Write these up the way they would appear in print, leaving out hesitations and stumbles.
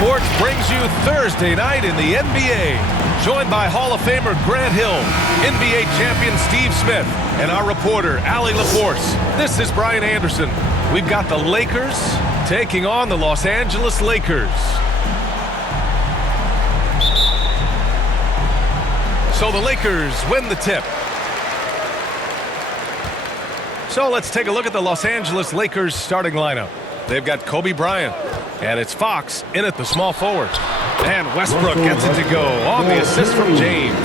Sports brings you Thursday night in the NBA. Joined by Hall of Famer Grant Hill, NBA champion Steve Smith, and our reporter, Allie LaForce. This is Brian Anderson. We've got the Lakers taking on the Los Angeles Lakers. So the Lakers win the tip. So let's take a look at the Los Angeles Lakers starting lineup. They've got Kobe Bryant, and it's Fox in at the small forward. And Westbrook gets it to go on the assist from James.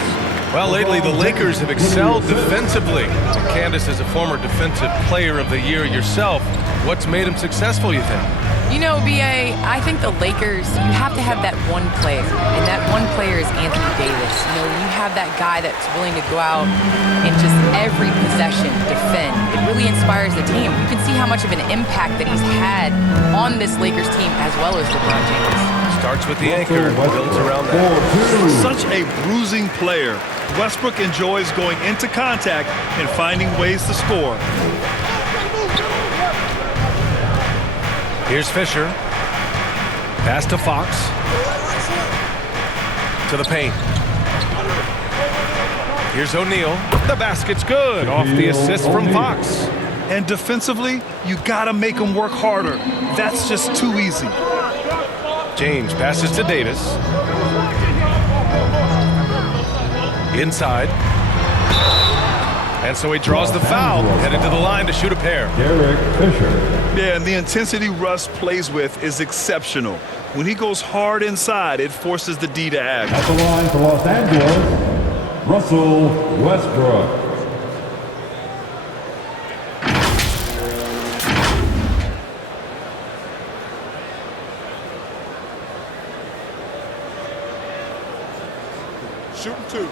Well, lately the Lakers have excelled defensively. And Candace is a former defensive player of the year yourself. What's made him successful, you think? You know, B.A., I think the Lakers, you have to have that one player, and that one player is Anthony Davis. You know, when you have that guy that's willing to go out and just every possession defend, it really inspires the team. You can see how much of an impact that he's had on this Lakers team as well as LeBron James. Starts with the anchor, builds around that. Such a bruising player. Westbrook enjoys going into contact and finding ways to score. Here's Fisher. Pass to Fox. To the paint. Here's O'Neal. The basket's good. Off the assist from Fox. And defensively, you gotta make them work harder. That's just too easy. James passes to Davis. Inside. And so he draws the foul, headed to the line to shoot a pair. Derek Fisher. Yeah, and the intensity Russ plays with is exceptional. When he goes hard inside, it forces the D to act. At the line for Los Angeles, Russell Westbrook. Shooting two.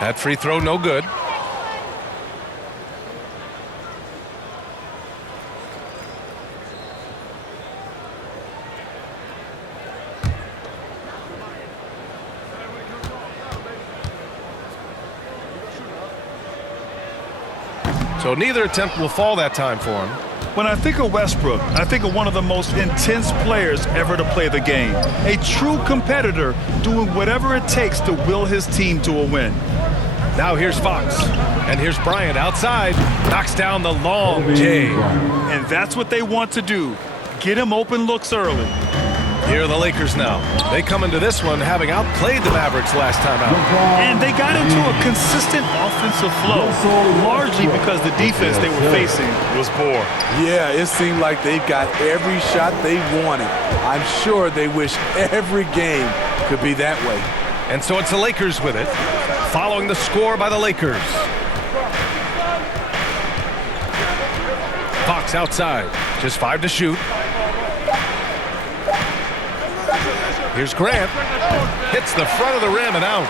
That free throw, no good. So neither attempt will fall that time for him. When I think of Westbrook, I think of one of the most intense players ever to play the game. A true competitor doing whatever it takes to will his team to a win. Now here's Fox. And here's Bryant outside. Knocks down the long J. And that's what they want to do. Get him open looks early. Here are the Lakers now. They come into this one having outplayed the Mavericks last time out. And they got into a consistent offensive flow, largely because the defense they were facing was poor. Yeah, it seemed like they got every shot they wanted. I'm sure they wish every game could be that way. And so it's the Lakers with it, following the score by the Lakers. Fox outside, just 5 to shoot. Here's Grant. Hits the front of the rim and out.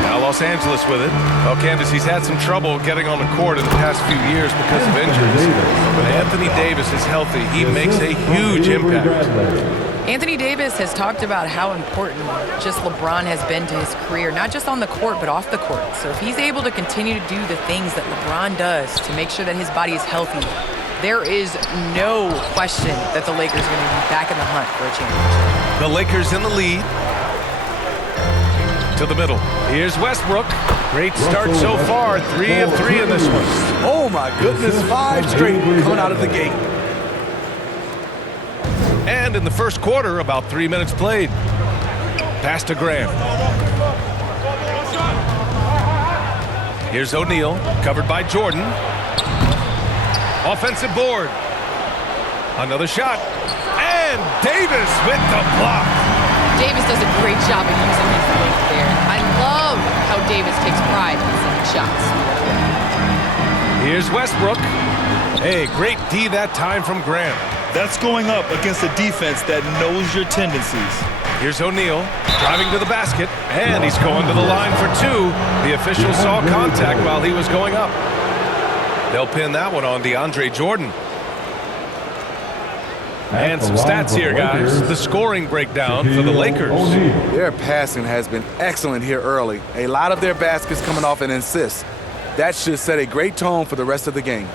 Now Los Angeles with it. Well, Candace, he's had some trouble getting on the court in the past few years because of injuries. When Anthony Davis is healthy, he makes a huge impact. Anthony Davis has talked about how important just LeBron has been to his career, not just on the court, but off the court. So if he's able to continue to do the things that LeBron does to make sure that his body is healthy, there is no question that the Lakers are going to be back in the hunt for a championship. The Lakers in the lead. To the middle. Here's Westbrook. Great start so far. 3 of 3 in this one. Oh my goodness, 5 straight coming out of the gate. And in the first quarter, about 3 minutes played. Pass to Graham. Here's O'Neal, covered by Jordan. Offensive board. Another shot. And Davis with the block. Davis does a great job of using his length there. I love how Davis takes pride in his shots. Here's Westbrook. Hey, great D that time from Graham. That's going up against a defense that knows your tendencies. Here's O'Neal driving to the basket, and he's going to the line for 2. The official saw contact while he was going up. They'll pin that one on DeAndre Jordan. And some stats here, guys. The scoring breakdown for the Lakers. Their passing has been excellent here early. A lot of their baskets coming off an assist. That should set a great tone for the rest of the game.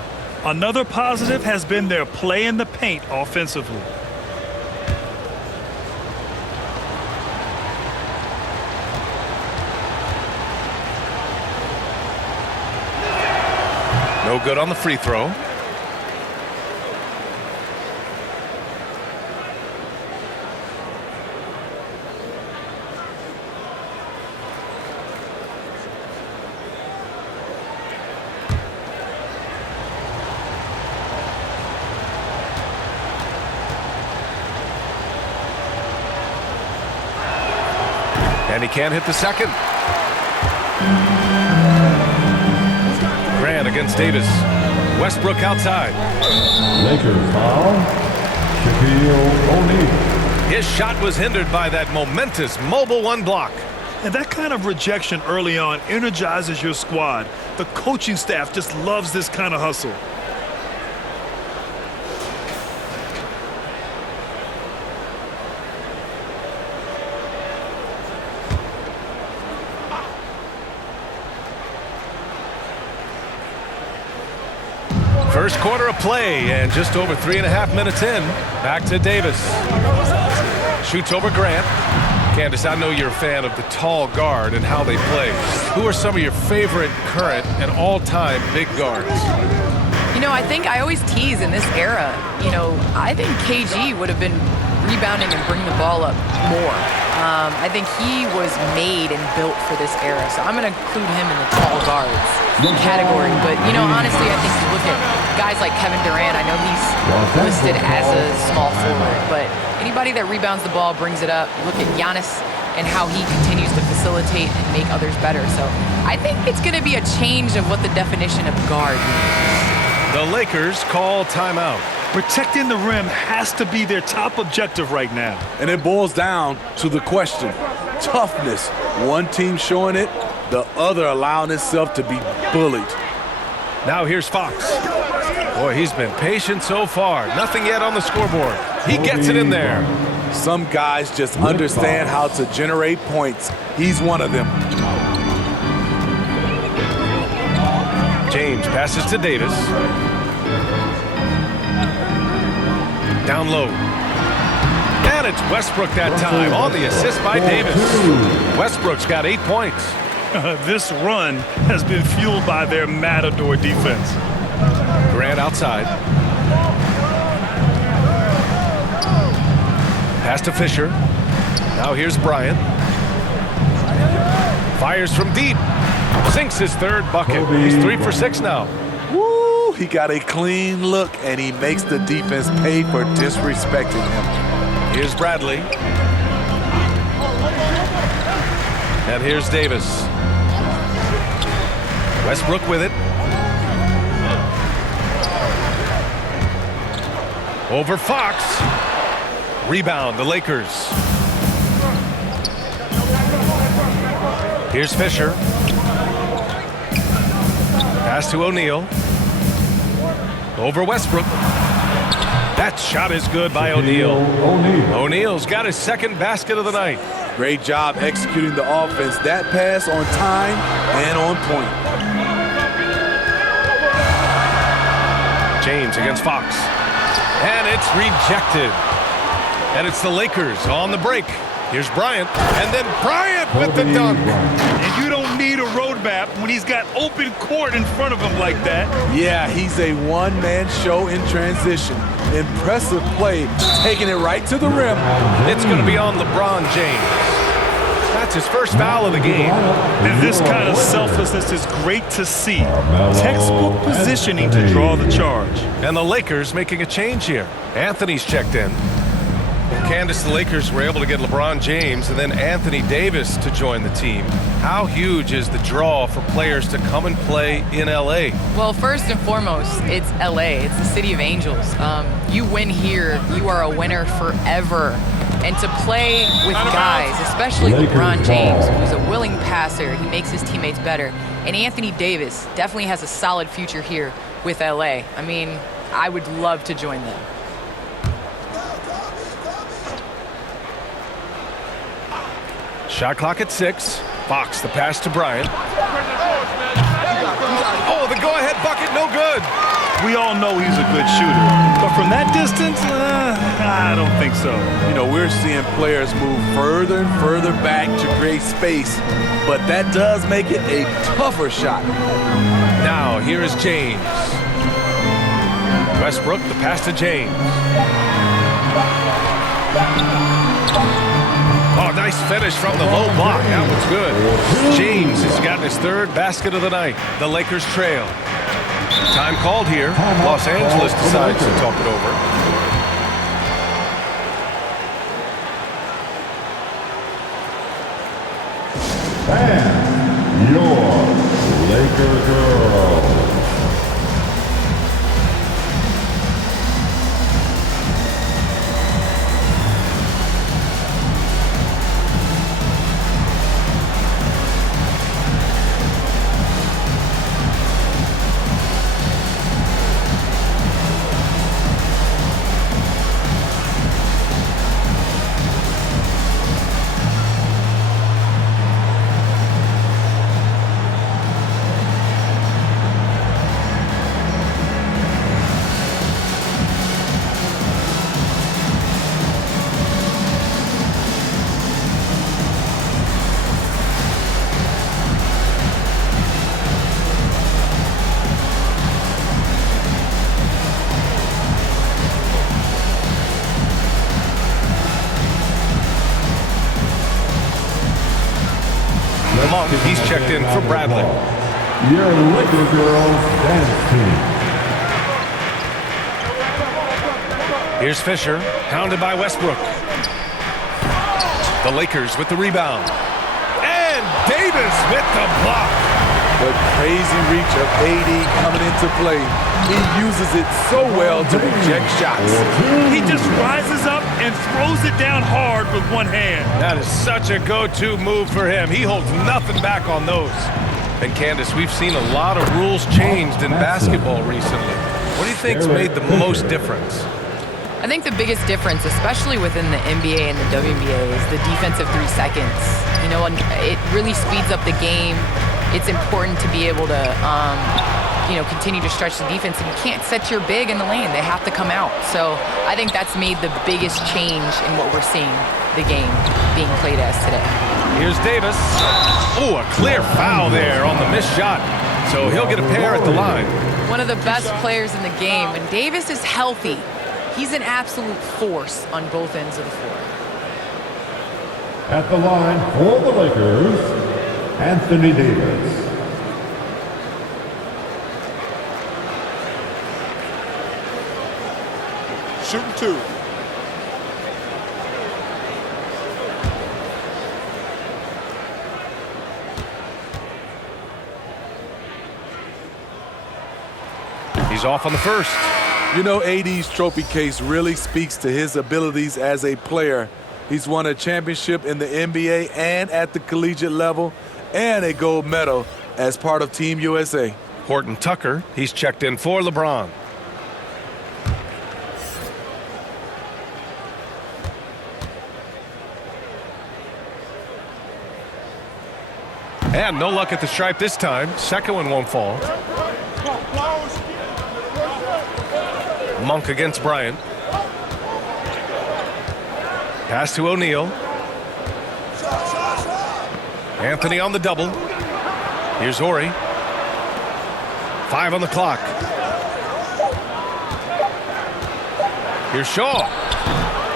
Another positive has been their play in the paint offensively. No good on the free throw. And he can't hit the second. Grant against Davis. Westbrook outside. Lakers foul. Shaquille O'Neal. His shot was hindered by that momentous mobile one block. And that kind of rejection early on energizes your squad. The coaching staff just loves this kind of hustle. First quarter of play, and just over 3.5 minutes in. Back to Davis. Shoots over Grant. Candace, I know you're a fan of the tall guard and how they play. Who are some of your favorite current and all-time big guards? You know, I think I always tease in this era, you know, I think KG would have been rebounding and bringing the ball up more. I think he was made and built for this era, so I'm going to include him in the tall guards category. But, you know, honestly, I think you look at guys like Kevin Durant. I know he's listed as a small forward, but anybody that rebounds the ball, brings it up. Look at Giannis and how he continues to facilitate and make others better. So I think it's going to be a change of what the definition of guard means. The Lakers call timeout. Protecting the rim has to be their top objective right now. And it boils down to the question. Toughness. One team showing it, the other allowing itself to be bullied. Now here's Fox. Boy, he's been patient so far. Nothing yet on the scoreboard. He gets it in there. Some guys just understand how to generate points. He's one of them. James passes to Davis. Down low. And it's Westbrook that time on the assist by Davis. Westbrook's got 8 points. This run has been fueled by their Matador defense. Grant outside. Pass to Fisher. Now here's Bryant. Fires from deep. Sinks his third bucket. He's 3 for 6 now. Woo! He got a clean look, and he makes the defense pay for disrespecting him. Here's Bradley. And here's Davis. Westbrook with it. Over Fox. Rebound, the Lakers. Here's Fisher. Pass to O'Neal. Over Westbrook. That shot is good by O'Neal. O'Neal's got his second basket of the night. Great job executing the offense. That pass on time and on point. James against Fox. And it's rejected. And it's the Lakers on the break. Here's Bryant. And then Bryant with the dunk. And you don't need a roadmap when he's got open court in front of him like that. Yeah, he's a one-man show in transition. Impressive play, taking it right to the rim. It's going to be on LeBron James. That's his first foul of the game. And this kind of selflessness is great to see. Textbook positioning to draw the charge. And the Lakers making a change here. Anthony's checked in. Candace, the Lakers were able to get LeBron James and then Anthony Davis to join the team. How huge is the draw for players to come and play in L.A.? Well, first and foremost, it's L.A. It's the city of angels. You win here, you are a winner forever. And to play with guys, especially LeBron James, who's a willing passer, he makes his teammates better. And Anthony Davis definitely has a solid future here with L.A. I mean, I would love to join them. Shot clock at 6. Fox, the pass to Bryant. Oh, the go-ahead bucket, no good. We all know he's a good shooter, but from that distance, I don't think so. You know, we're seeing players move further and further back to create space, but that does make it a tougher shot. Now, here is James. Westbrook, the pass to James. Oh, nice finish from the low block. That was good. James has gotten his 3rd basket of the night. The Lakers trail. Time called here. Los Angeles decides to talk it over. And your Laker girl. Monk, he's checked in for Bradley. Your Laker girls dance team. Here's Fisher, hounded by Westbrook. The Lakers with the rebound. And Davis with the block. The crazy reach of AD coming into play. He uses it so well to reject shots. He just rises up and throws it down hard with one hand. That is such a go-to move for him. He holds nothing back on those. And Candace, we've seen a lot of rules changed in basketball recently. What do you think's made the most difference? I think the biggest difference, especially within the NBA and the WNBA, is the defensive 3 seconds. You know, and it really speeds up the game. It's important to be able to, continue to stretch the defense. And you can't set your big in the lane. They have to come out. So I think that's made the biggest change in what we're seeing the game being played as today. Here's Davis. Oh, a clear foul there on the missed shot. So he'll get a pair at the line. One of the best players in the game. When Davis is healthy, he's an absolute force on both ends of the floor. At the line for the Lakers, Anthony Davis. Shooting 2. He's off on the first. You know, AD's trophy case really speaks to his abilities as a player. He's won a championship in the NBA and at the collegiate level, and a gold medal as part of Team USA. Horton Tucker, he's checked in for LeBron. And no luck at the stripe this time. Second one won't fall. Monk against Bryant. Pass to O'Neal. Anthony on the double. Here's Horry. 5 on the clock. Here's Shaw.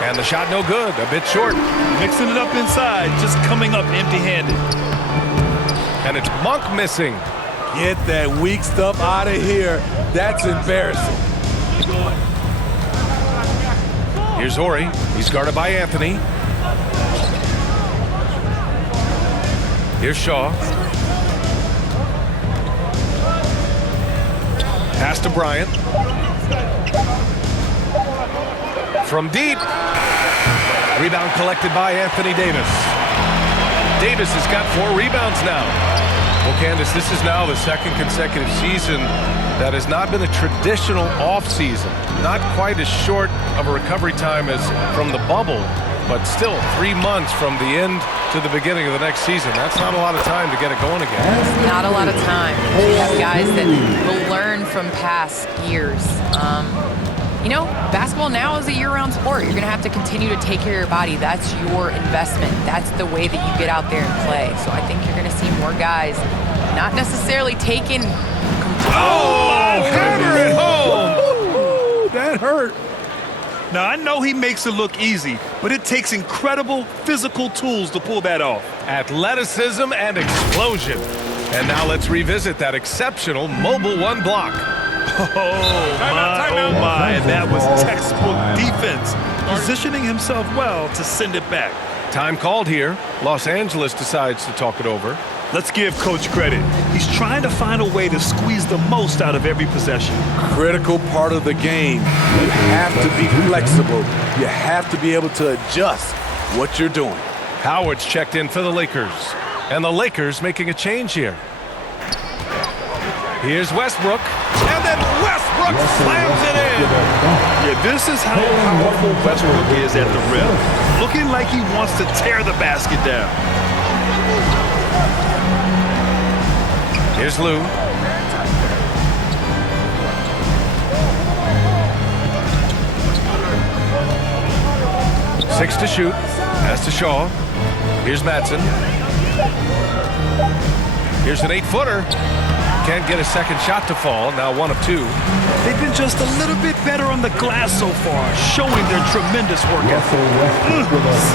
And the shot no good. A bit short. Mixing it up inside, just coming up empty-handed. And it's Monk missing. Get that weak stuff out of here. That's embarrassing. Here's Horry. He's guarded by Anthony. Here's Shaw. Pass to Bryant. From deep. Rebound collected by Anthony Davis. Davis has got 4 rebounds now. Well, Candace, this is now the second consecutive season that has not been a traditional offseason. Not quite as short of a recovery time as from the bubble, but still 3 months from the end to the beginning of the next season. That's not a lot of time to get it going again. Not a lot of time. You have guys that will learn from past years. You know, basketball now is a year-round sport. You're going to have to continue to take care of your body. That's your investment. That's the way that you get out there and play. So I think you're going to see more guys not necessarily taking control. Oh, hammer it home! That hurt. Now, I know he makes it look easy, but it takes incredible physical tools to pull that off. Athleticism and explosion. And now let's revisit that exceptional mobile one block. Oh my, and that was textbook defense. Positioning himself well to send it back. Time called here. Los Angeles decides to talk it over. Let's give Coach credit. He's trying to find a way to squeeze the most out of every possession. Critical part of the game. You have to be flexible. You have to be able to adjust what you're doing. Howard's checked in for the Lakers. And the Lakers making a change here. Here's Westbrook. And then Westbrook slams it in. Yeah, this is how powerful Westbrook is at the rim. Looking like he wants to tear the basket down. Here's Lou. Six to shoot. Pass to Shaw. Here's Madsen. Here's an 8-footer. Can't get a second shot to fall. Now 1 of 2. They've been just a little bit better on the glass so far, showing their tremendous work ethic.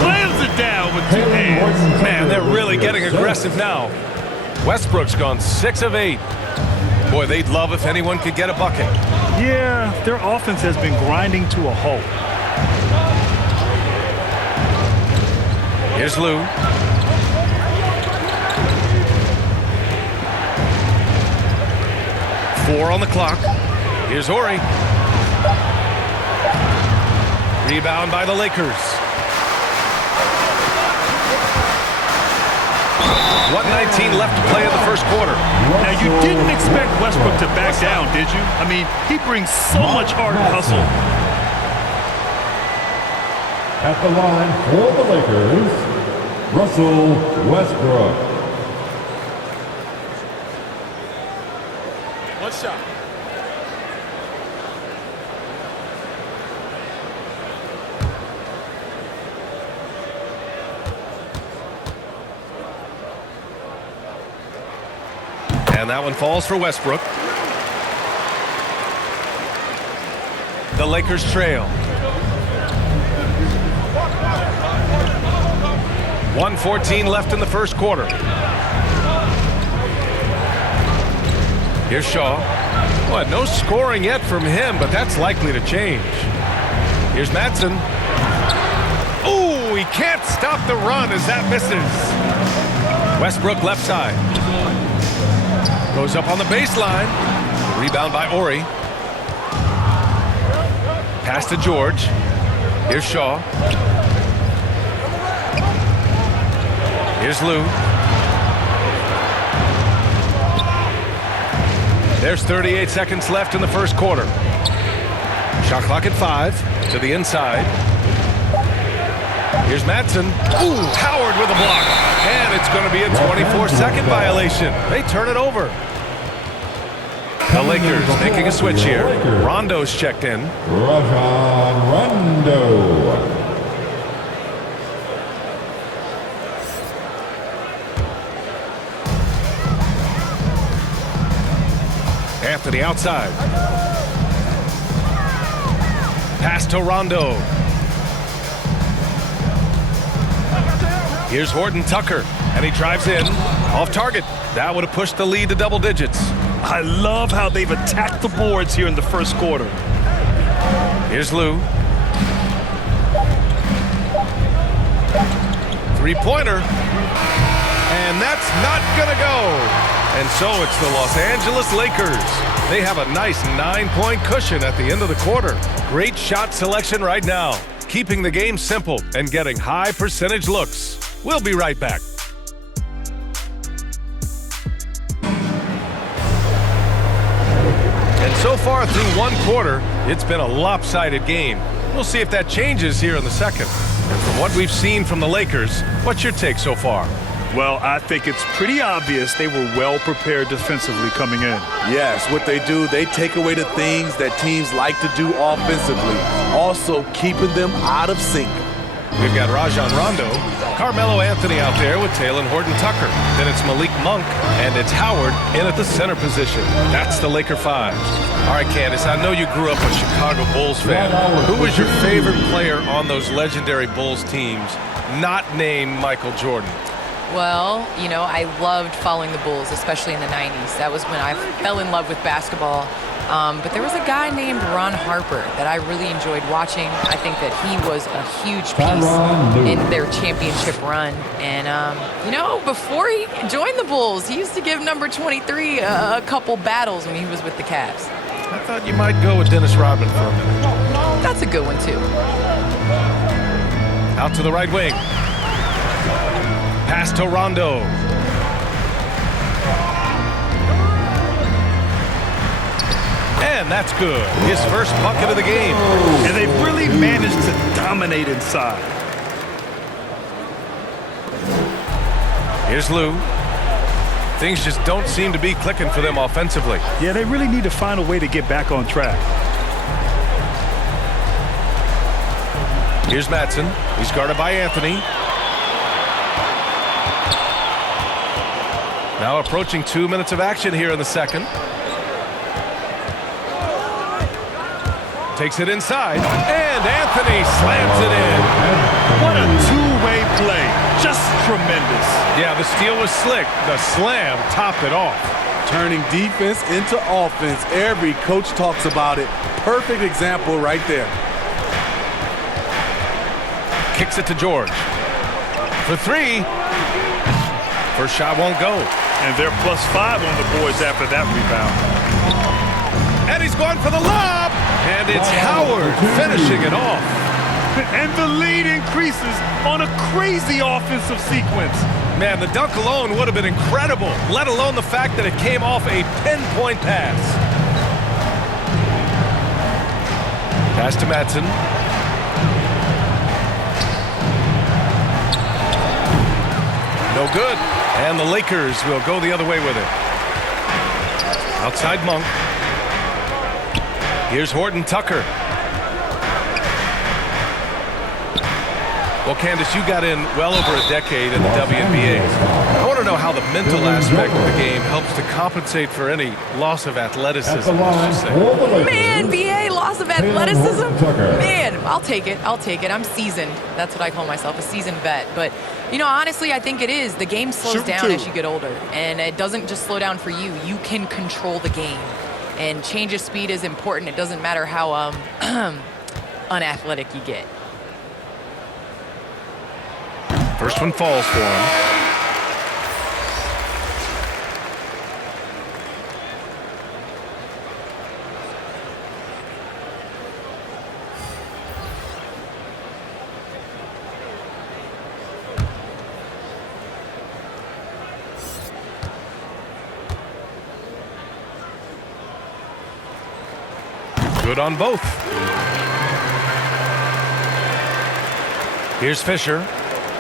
Slams it down with 2 hands. Man, they're really getting aggressive now. Westbrook's gone 6 of 8. Boy, they'd love if anyone could get a bucket. Yeah, their offense has been grinding to a halt. Here's Lou. Four on the clock. Here's Horry. Rebound by the Lakers. 1:19 left to play in the first quarter. Now, you didn't expect Westbrook to back down, did you? I mean, he brings so much heart and hustle. At the line for the Lakers, Russell Westbrook. One shot. And that one falls for Westbrook. The Lakers trail. 1:14 left in the first quarter. Here's Shaw. Well, no scoring yet from him, but that's likely to change. Here's Madsen. Oh, he can't stop the run as that misses. Westbrook left side. Goes up on the baseline. Rebound by Horry. Pass to George. Here's Shaw. Here's Lou. There's 38 seconds left in the first quarter. Shot clock at 5 to the inside. Here's Madsen. Ooh, Howard with a block. And it's going to be a 24-second violation. They turn it over. The Lakers making a switch here. Rondo's checked in. Rajon Rondo. Anthony outside. Pass to Rondo. Here's Horton Tucker, and he drives in. Off target. That would have pushed the lead to double digits. I love how they've attacked the boards here in the first quarter. Here's Lou. Three-pointer. And that's not going to go. And so it's the Los Angeles Lakers. They have a nice 9-point cushion at the end of the quarter. Great shot selection right now, keeping the game simple and getting high percentage looks. We'll be right back. And so far through one quarter, it's been a lopsided game. We'll see if that changes here in the second. From what we've seen from the Lakers, what's your take so far? Well, I think it's pretty obvious they were well prepared defensively coming in. Yes, what they do, they take away the things that teams like to do offensively, also keeping them out of sync. We've got Rajon Rondo, Carmelo Anthony out there with Talen Horton-Tucker. Then it's Malik Monk, and it's Howard in at the center position. That's the Laker 5. All right, Candace, I know you grew up a Chicago Bulls fan. Who was your favorite player on those legendary Bulls teams, not named Michael Jordan? Well, you know, I loved following the Bulls, especially in the 90s. That was when I fell in love with basketball. But there was a guy named Ron Harper that I really enjoyed watching. I think that he was a huge piece in their championship run. And, you know, before he joined the Bulls, he used to give number 23 a couple battles when he was with the Cavs. I thought you might go with Dennis Rodman for a minute. That's a good one, too. Out to the right wing. Pass to Rondo. And that's good. His first bucket of the game. And they've really managed to dominate inside. Here's Lou. Things just don't seem to be clicking for them offensively. Yeah, they really need to find a way to get back on track. Here's Matson. He's guarded by Anthony. Now approaching 2 minutes of action here in the second. Takes it inside, and Anthony slams it in. What a two-way play. Just tremendous. Yeah, the steal was slick. The slam topped it off. Turning defense into offense. Every coach talks about it. Perfect example right there. Kicks it to George. For three. First shot won't go. And they're +5 on the boards after that rebound. And he's going for the lob. And it's Howard finishing it off. And the lead increases on a crazy offensive sequence. Man, the dunk alone would have been incredible, let alone the fact that it came off a pinpoint pass. Pass to Matson. No good. And the Lakers will go the other way with it. Outside Monk. Here's Horton-Tucker. Well, Candace, you got in well over a decade in the WNBA. I want to know how the mental aspect of the game helps to compensate for any loss of athleticism, let's just say. Man, BA, loss of athleticism? Man, I'll take it. I'll take it. I'm seasoned. That's what I call myself, a seasoned vet. But, you know, honestly, I think it is. The game slows down as you get older. And it doesn't just slow down for you. You can control the game. And change of speed is important. It doesn't matter how unathletic you get. First one falls for him. Good on both. Here's Fisher.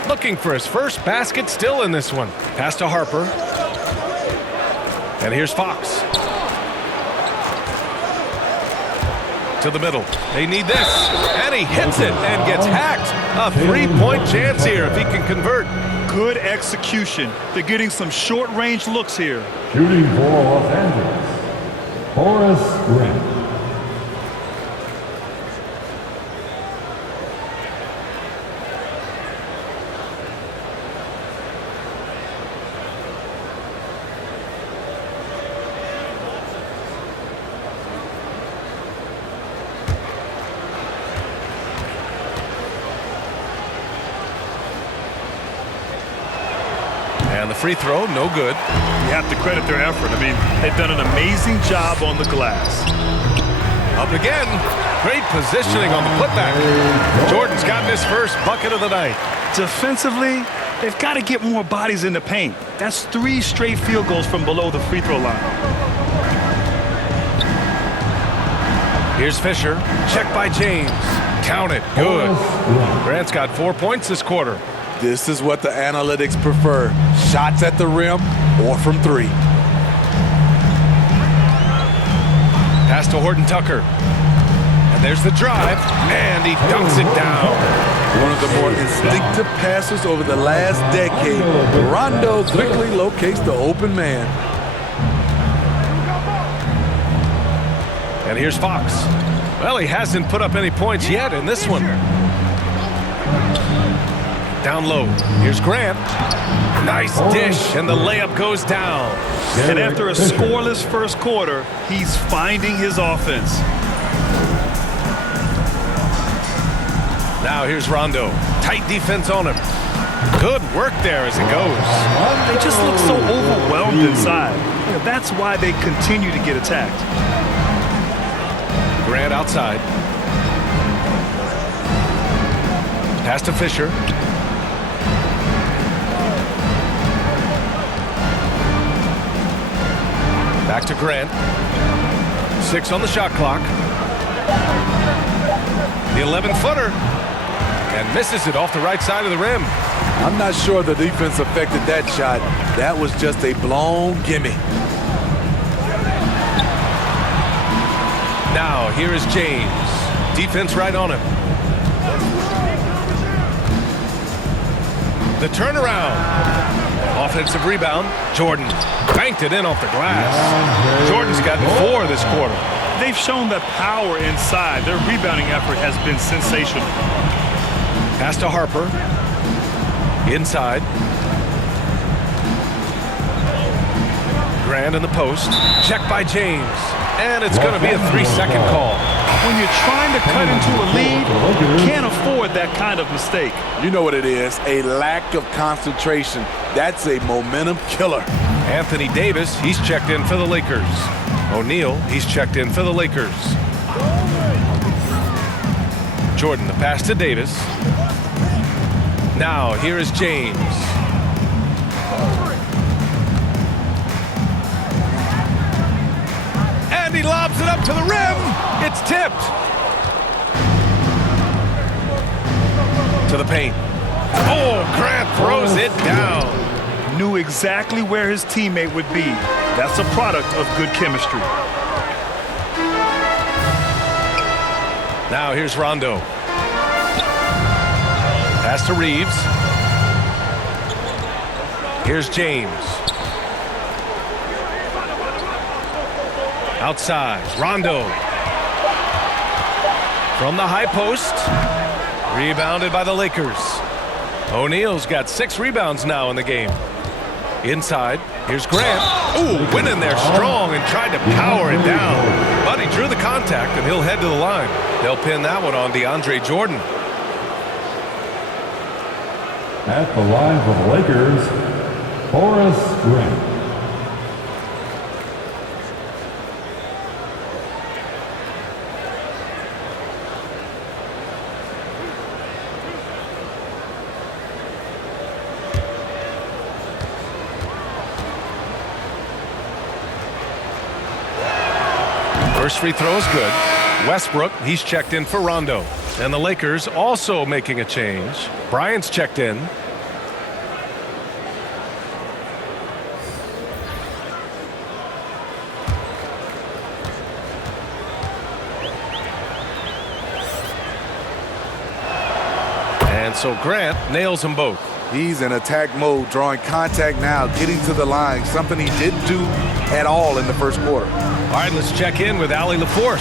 Looking for his first basket still in this one. Pass to Harper. And here's Fox. To the middle. They need this. And he hits it and gets hacked. A three-point chance here if he can convert. Good execution. They're getting some short-range looks here. Shooting for Los Angeles, Horace Grant. And the free throw, no good. You have to credit their effort. I mean, they've done an amazing job on the glass. Up again. Great positioning on the putback. Jordan's gotten his first bucket of the night. Defensively, they've got to get more bodies in the paint. That's 3 straight field goals from below the free throw line. Here's Fisher. Check by James. Count it. Good. Grant's got 4 points this quarter. This is what the analytics prefer. Shots at the rim or from three. Pass to Horton Tucker. And there's the drive, and he dunks it down. One of the more instinctive passes over the last decade. Rondo quickly locates the open man. And here's Fox. Well, he hasn't put up any points yet in this one. Down low. Here's Grant. Nice dish, and the layup goes down. And after a scoreless first quarter, he's finding his offense. Now here's Rondo. Tight defense on him. Good work there as it goes. They just look so overwhelmed inside. That's why they continue to get attacked. Grant outside. Pass to Fisher. Back to Grant. 6 on the shot clock. The 11-footer. And misses it off the right side of the rim. I'm not sure the defense affected that shot. That was just a blown gimme. Now, here is James. Defense right on him. The turnaround. Offensive rebound. Jordan banked it in off the glass. Jordan's gotten 4 this quarter. They've shown that power inside. Their rebounding effort has been sensational. Pass to Harper. Inside. Grant in the post. Check by James. And it's going to be a 3-second call. When you're trying to cut into a lead, you can't afford that kind of mistake. You know what it is, a lack of concentration. That's a momentum killer. Anthony Davis, he's checked in for the Lakers. O'Neal, he's checked in for the Lakers. Jordan, the pass to Davis. Now, here is James. And he lobs it up to the rim. It's tipped. To the paint. Oh, Grant throws it down. Knew exactly where his teammate would be. That's a product of good chemistry. Now here's Rondo. Pass to Reeves. Here's James. Outside, Rondo. From the high post. Rebounded by the Lakers. O'Neal's got 6 rebounds now in the game. Inside, here's Grant. Ooh, went in there strong and tried to power it down. But he drew the contact, and he'll head to the line. They'll pin that one on DeAndre Jordan. At the line for the Lakers, Horace Grant. First free throw is good. Westbrook, he's checked in for Rondo. And the Lakers also making a change. Bryant's checked in. And so Grant nails them both. He's in attack mode, drawing contact now, getting to the line, something he didn't do at all in the first quarter. All right, let's check in with Allie LaForce.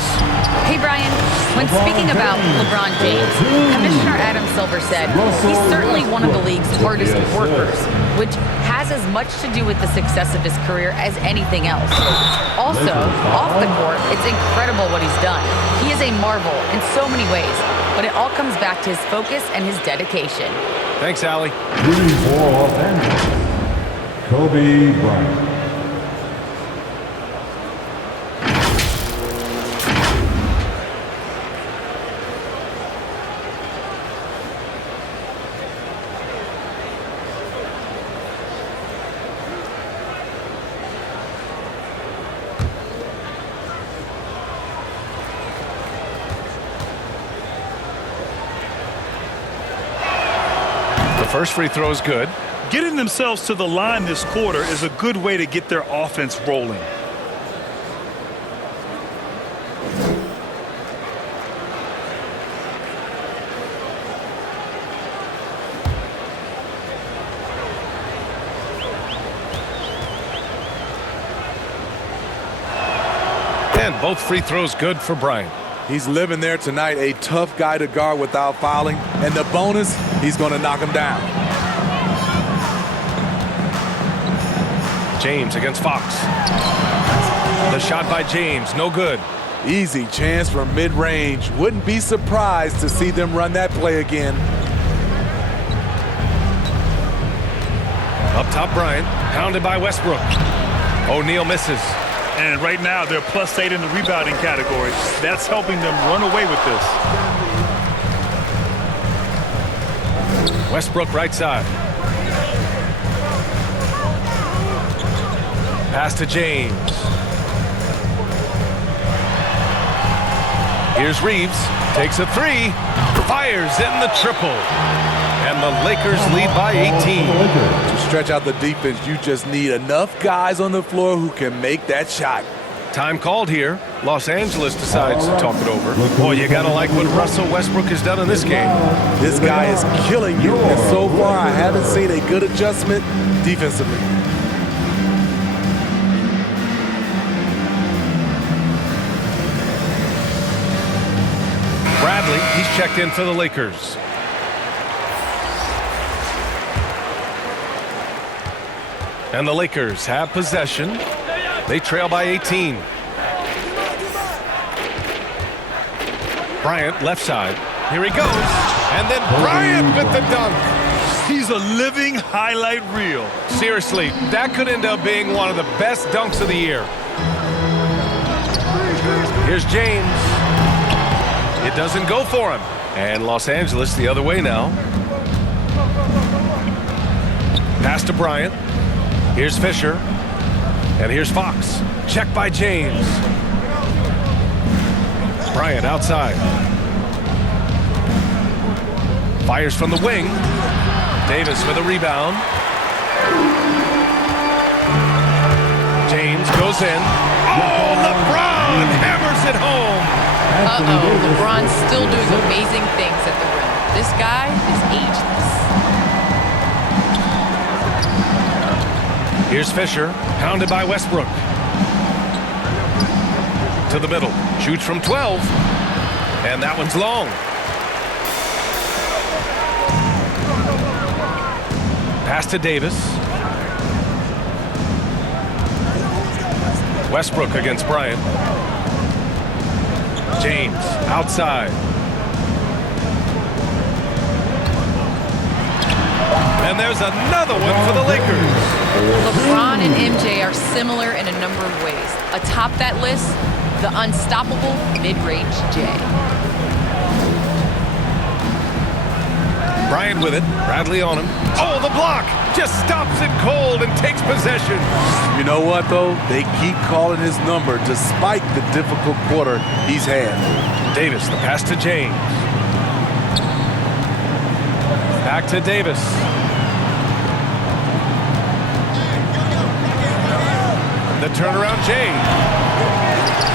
Hey, Brian, when speaking about LeBron James, Commissioner Adam Silver said he's certainly one of the league's hardest workers, which has as much to do with the success of his career as anything else. Also, off the court, it's incredible what he's done. He is a marvel in so many ways, but it all comes back to his focus and his dedication. Thanks, Allie. Shooting for Los Angeles, Kobe Bryant. First free throw is good. Getting themselves to the line this quarter is a good way to get their offense rolling. And both free throws good for Bryant. He's living there tonight, a tough guy to guard without fouling. And the bonus, he's going to knock him down. James against Fox. The shot by James, no good. Easy chance from mid-range. Wouldn't be surprised to see them run that play again. Up top, Bryant, pounded by Westbrook. O'Neal misses. And right now, they're +8 in the rebounding category. That's helping them run away with this. Westbrook right side. Pass to James. Here's Reeves. Takes a three. Fires in the triple. And the Lakers lead by 18. To stretch out the defense, you just need enough guys on the floor who can make that shot. Time called here. Los Angeles decides to talk it over. Boy, you gotta like what Russell Westbrook has done in this game. This guy is killing you, and so far I haven't seen a good adjustment defensively. Bradley, he's checked in for the Lakers. And the Lakers have possession. They trail by 18. Bryant, left side. Here he goes. And then Bryant with the dunk. He's a living highlight reel. Seriously, that could end up being one of the best dunks of the year. Here's James. It doesn't go for him. And Los Angeles the other way now. Pass to Bryant. Here's Fisher. And here's Fox. Check by James. Bryant outside. Fires from the wing. Davis with a rebound. James goes in. Oh, LeBron hammers it home. Uh-oh, LeBron's still doing amazing things at the rim. This guy is ageless. Here's Fisher, pounded by Westbrook. To the middle, shoots from 12. And that one's long. Pass to Davis. Westbrook against Bryant. James, outside. And there's another one for the Lakers. LeBron and MJ are similar in a number of ways. Atop that list, the unstoppable mid-range J. Bryant with it. Bradley on him. Oh, the block! Just stops it cold and takes possession. You know what, though? They keep calling his number despite the difficult quarter he's had. Davis, the pass to James. Back to Davis. The turnaround Jay.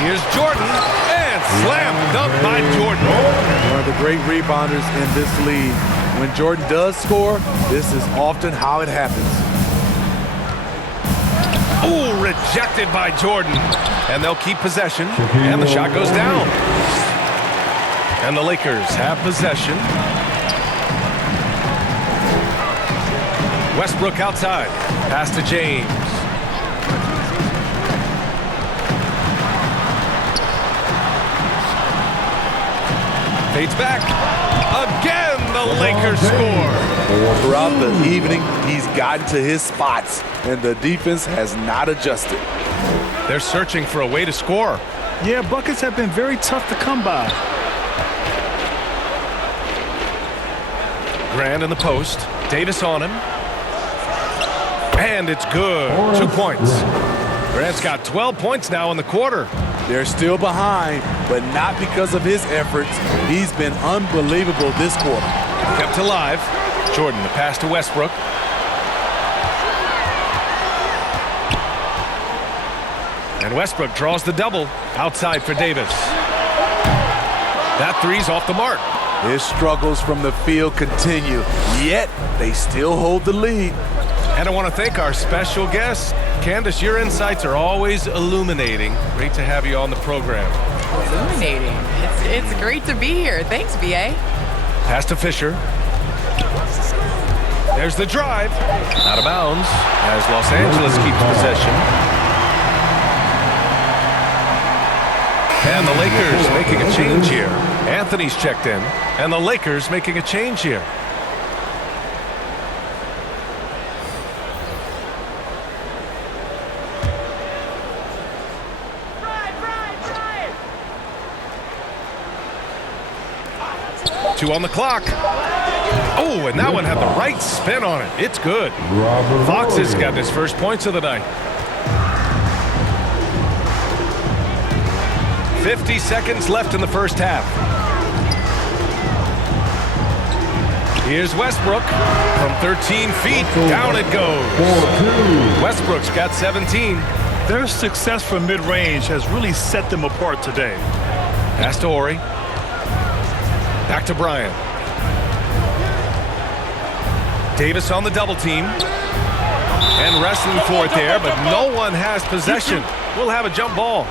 Here's Jordan, and slam dunk by Jordan. One of the great rebounders in this league. When Jordan does score, this is often how it happens. Ooh, rejected by Jordan. And they'll keep possession, and the shot goes down. And the Lakers have possession. Westbrook outside. Pass to James. Fades back. Again, the Lakers score. Throughout the evening, he's gotten to his spots, and the defense has not adjusted. They're searching for a way to score. Yeah, buckets have been very tough to come by. Grant in the post. Davis on him. And it's good. 2 points. Grant's got 12 points now in the quarter. They're still behind, but not because of his efforts. He's been unbelievable this quarter. Kept alive. Jordan, the pass to Westbrook. And Westbrook draws the double outside for Davis. That three's off the mark. His struggles from the field continue, yet they still hold the lead. And I want to thank our special guest. Candace, your insights are always illuminating. Great to have you on the program. Illuminating. It's great to be here. Thanks, BA. Pass to Fisher. There's the drive. Out of bounds as Los Angeles keeps possession. And the Lakers making a change here. Anthony's checked in, and the Lakers making a change here. Two on the clock. Oh, and that one had the right spin on it. It's good. Fox has got his first points of the night. 50 seconds left in the first half. Here's Westbrook from 13 feet. Down it goes. Westbrook's got 17. Their success from mid-range has really set them apart today. Pass to Horry. Back to Bryant. Davis on the double team. And wrestling for it there, but no one has possession. We'll have a jump ball.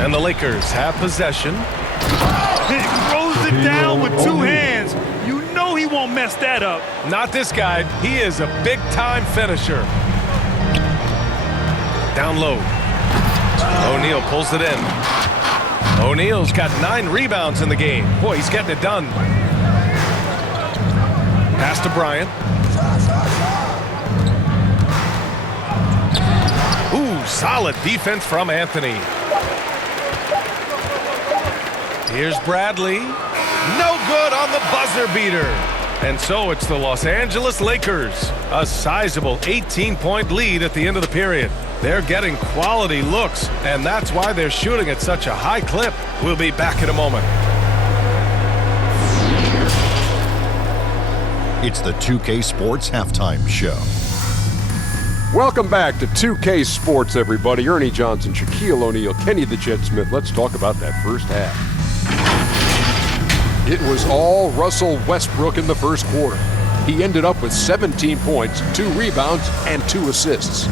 And the Lakers have possession. He throws it down with two hands. You know he won't mess that up. Not this guy. He is a big-time finisher. Down low. O'Neal pulls it in. O'Neal's got 9 rebounds in the game. Boy, he's getting it done. Pass to Bryant. Ooh, solid defense from Anthony. Here's Bradley. No good on the buzzer beater. And so it's the Los Angeles Lakers. A sizable 18-point lead at the end of the period. They're getting quality looks, and that's why they're shooting at such a high clip. We'll be back in a moment. It's the 2K Sports Halftime Show. Welcome back to 2K Sports, everybody. Ernie Johnson, Shaquille O'Neal, Kenny the Jet Smith. Let's talk about that first half. It was all Russell Westbrook in the first quarter. He ended up with 17 points, 2 rebounds, and 2 assists.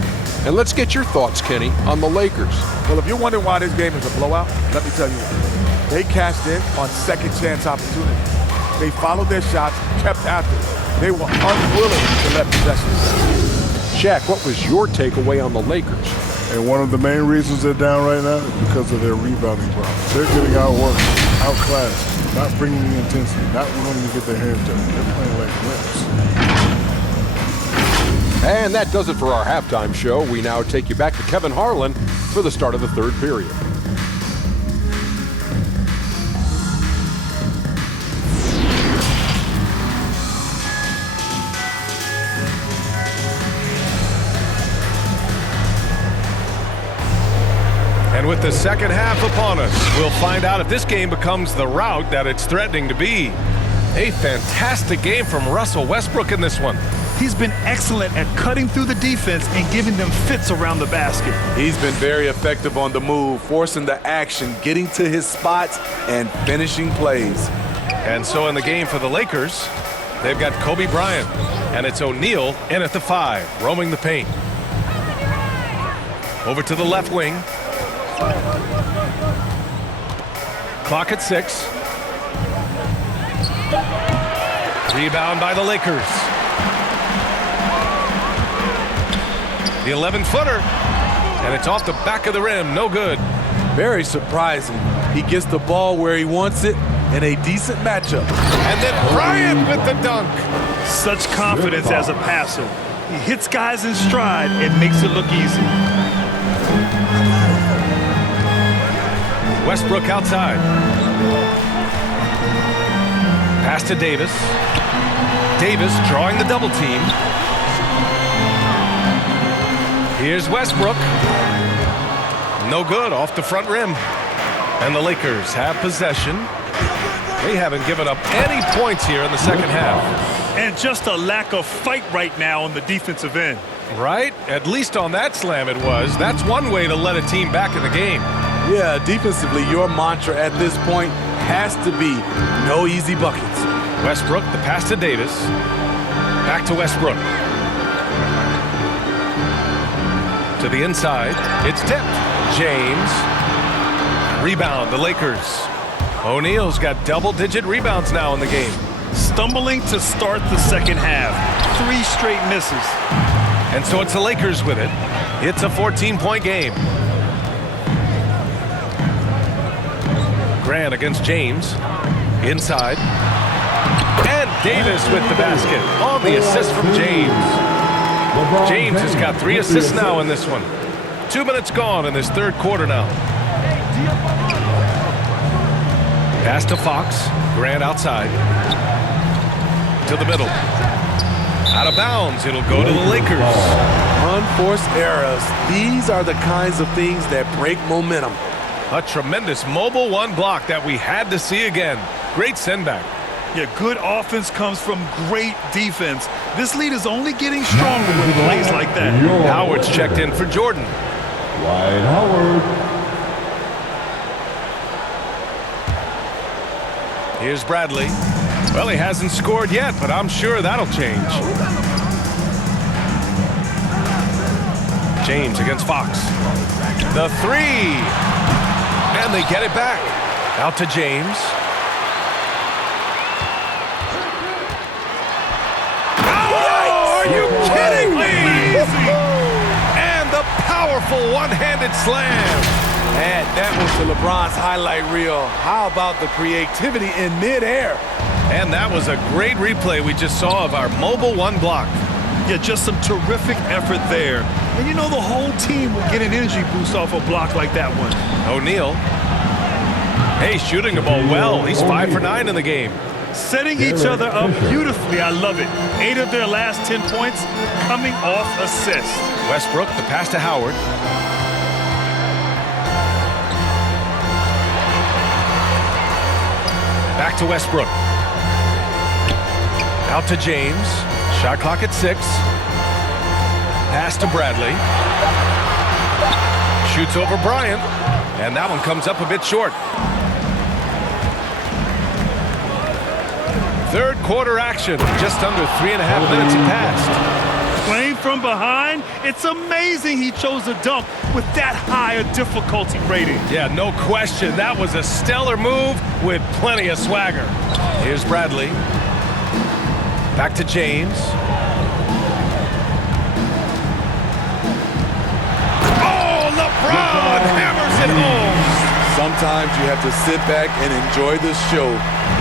And let's get your thoughts, Kenny, on the Lakers. Well, if you're wondering why this game is a blowout, let me tell you why. They cashed in on second chance opportunity. They followed their shots, kept after it. They were unwilling to let possession go. Shaq, what was your takeaway on the Lakers? And one of the main reasons they're down right now is because of their rebounding problems. They're getting outworked, outclassed, not bringing the intensity, not wanting to get their hands dirty. They're playing like wimps. And that does it for our halftime show. We now take you back to Kevin Harlan for the start of the third period. And with the second half upon us, we'll find out if this game becomes the rout that it's threatening to be. A fantastic game from Russell Westbrook in this one. He's been excellent at cutting through the defense and giving them fits around the basket. He's been very effective on the move, forcing the action, getting to his spots, and finishing plays. And so in the game for the Lakers, they've got Kobe Bryant, and it's O'Neal in at the 5, roaming the paint. Over to the left wing. Clock at 6. Rebound by the Lakers. The 11-footer, and it's off the back of the rim. No good. Very surprising. He gets the ball where he wants it in a decent matchup. And then Bryant with the dunk. Such confidence as a passer. He hits guys in stride and makes it look easy. Westbrook outside. Pass to Davis. Davis drawing the double team. Here's Westbrook. No good, off the front rim. And the Lakers have possession. They haven't given up any points here in the second half. And just a lack of fight right now on the defensive end. Right? At least on that slam it was. That's one way to let a team back in the game. Yeah, defensively, your mantra at this point has to be no easy buckets. Westbrook, the pass to Davis. Back to Westbrook. To the inside. It's tipped. James. Rebound, the Lakers. O'Neal's got double-digit rebounds now in the game. Stumbling to start the second half. 3 straight misses. And so it's the Lakers with it. It's a 14-point game. Grant against James. Inside. And Davis with the basket on the assist from James. James has got 3 assists now in this one. 2 minutes gone in this third quarter now. Pass to Fox. Grant outside. To the middle. Out of bounds. It'll go to the Lakers. Unforced errors. These are the kinds of things that break momentum. A tremendous mobile 1 block that we had to see again. Great send-back. Yeah, good offense comes from great defense. This lead is only getting stronger with plays like that. Howard's checked in for Jordan. Dwight Howard. Here's Bradley. Well, he hasn't scored yet, but I'm sure that'll change. James against Fox. The 3. And they get it back. Out to James. Oh, are you kidding me? And the powerful one-handed slam. Add that one to LeBron's highlight reel. How about the creativity in midair? And that was a great replay we just saw of our mobile 1 block. Yeah, just some terrific effort there. And you know the whole team will get an energy boost off a block like that one. O'Neal. Hey, shooting the ball well. He's 5 for 9 in the game. Setting each other up beautifully. I love it. 8 of their last 10 points coming off assists. Westbrook, the pass to Howard. Back to Westbrook. Out to James. Shot clock at 6. Pass to Bradley. Shoots over Bryant. And that one comes up a bit short. Third quarter action. Just under 3.5 minutes have passed. Playing from behind, it's amazing he chose a dunk with that high a difficulty rating. Yeah, no question. That was a stellar move with plenty of swagger. Here's Bradley. Back to James. Oh, LeBron hammers it home. Sometimes you have to sit back and enjoy the show.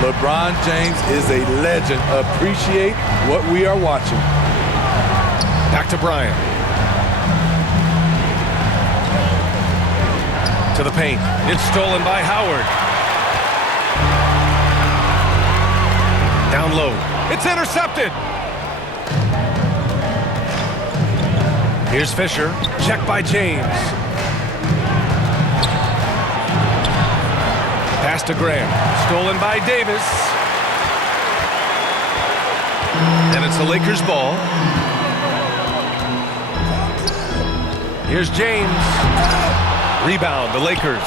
LeBron James is a legend. Appreciate what we are watching. Back to Bryant. To the paint. It's stolen by Howard. Down low. It's intercepted. Here's Fisher. Checked by James. Pass to Graham. Stolen by Davis. And it's the Lakers' ball. Here's James. Rebound, the Lakers.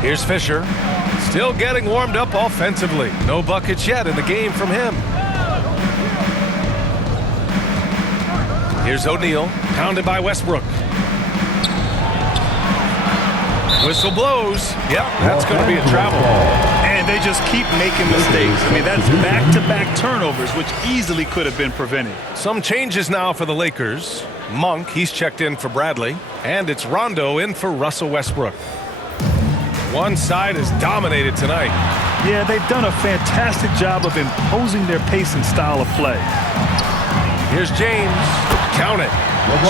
Here's Fisher. Still getting warmed up offensively. No buckets yet in the game from him. Here's O'Neal. Pounded by Westbrook. Whistle blows. Yep, that's going to be a travel. And they just keep making mistakes. I mean, that's back-to-back turnovers, which easily could have been prevented. Some changes now for the Lakers. Monk, he's checked in for Bradley. And it's Rondo in for Russell Westbrook. One side is dominated tonight. Yeah, they've done a fantastic job of imposing their pace and style of play. Here's James. Count it.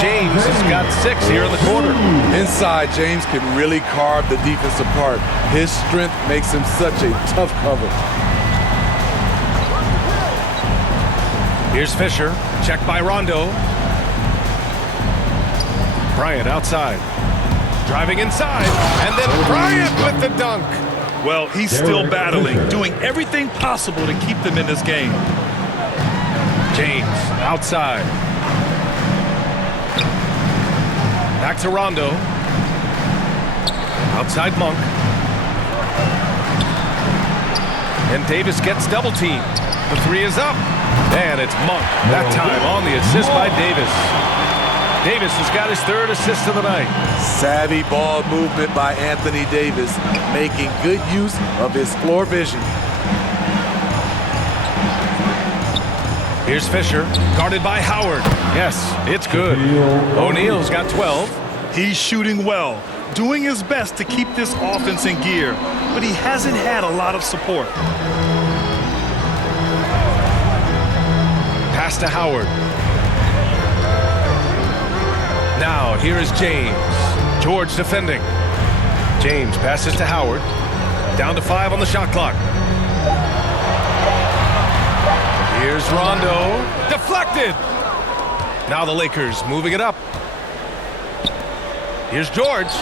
James has got 6 here in the quarter. Inside, James can really carve the defense apart. His strength makes him such a tough cover. Here's Fisher. Checked by Rondo. Bryant outside. Driving inside. And then Bryant with the dunk. Well, he's still battling, doing everything possible to keep them in this game. James outside. Back to Rondo. Outside Monk. And Davis gets double teamed. The three is up. And it's Monk. That time on the assist by Davis. Davis has got his third assist of the night. Savvy ball movement by Anthony Davis, making good use of his floor vision. Here's Fisher, guarded by Howard. Yes, it's good. O'Neal's got 12. He's shooting well, doing his best to keep this offense in gear, but he hasn't had a lot of support. Pass to Howard. Now, here is James. George defending. James passes to Howard. Down to 5 on the shot clock. Here's Rondo. Deflected. Now the Lakers moving it up. Here's George.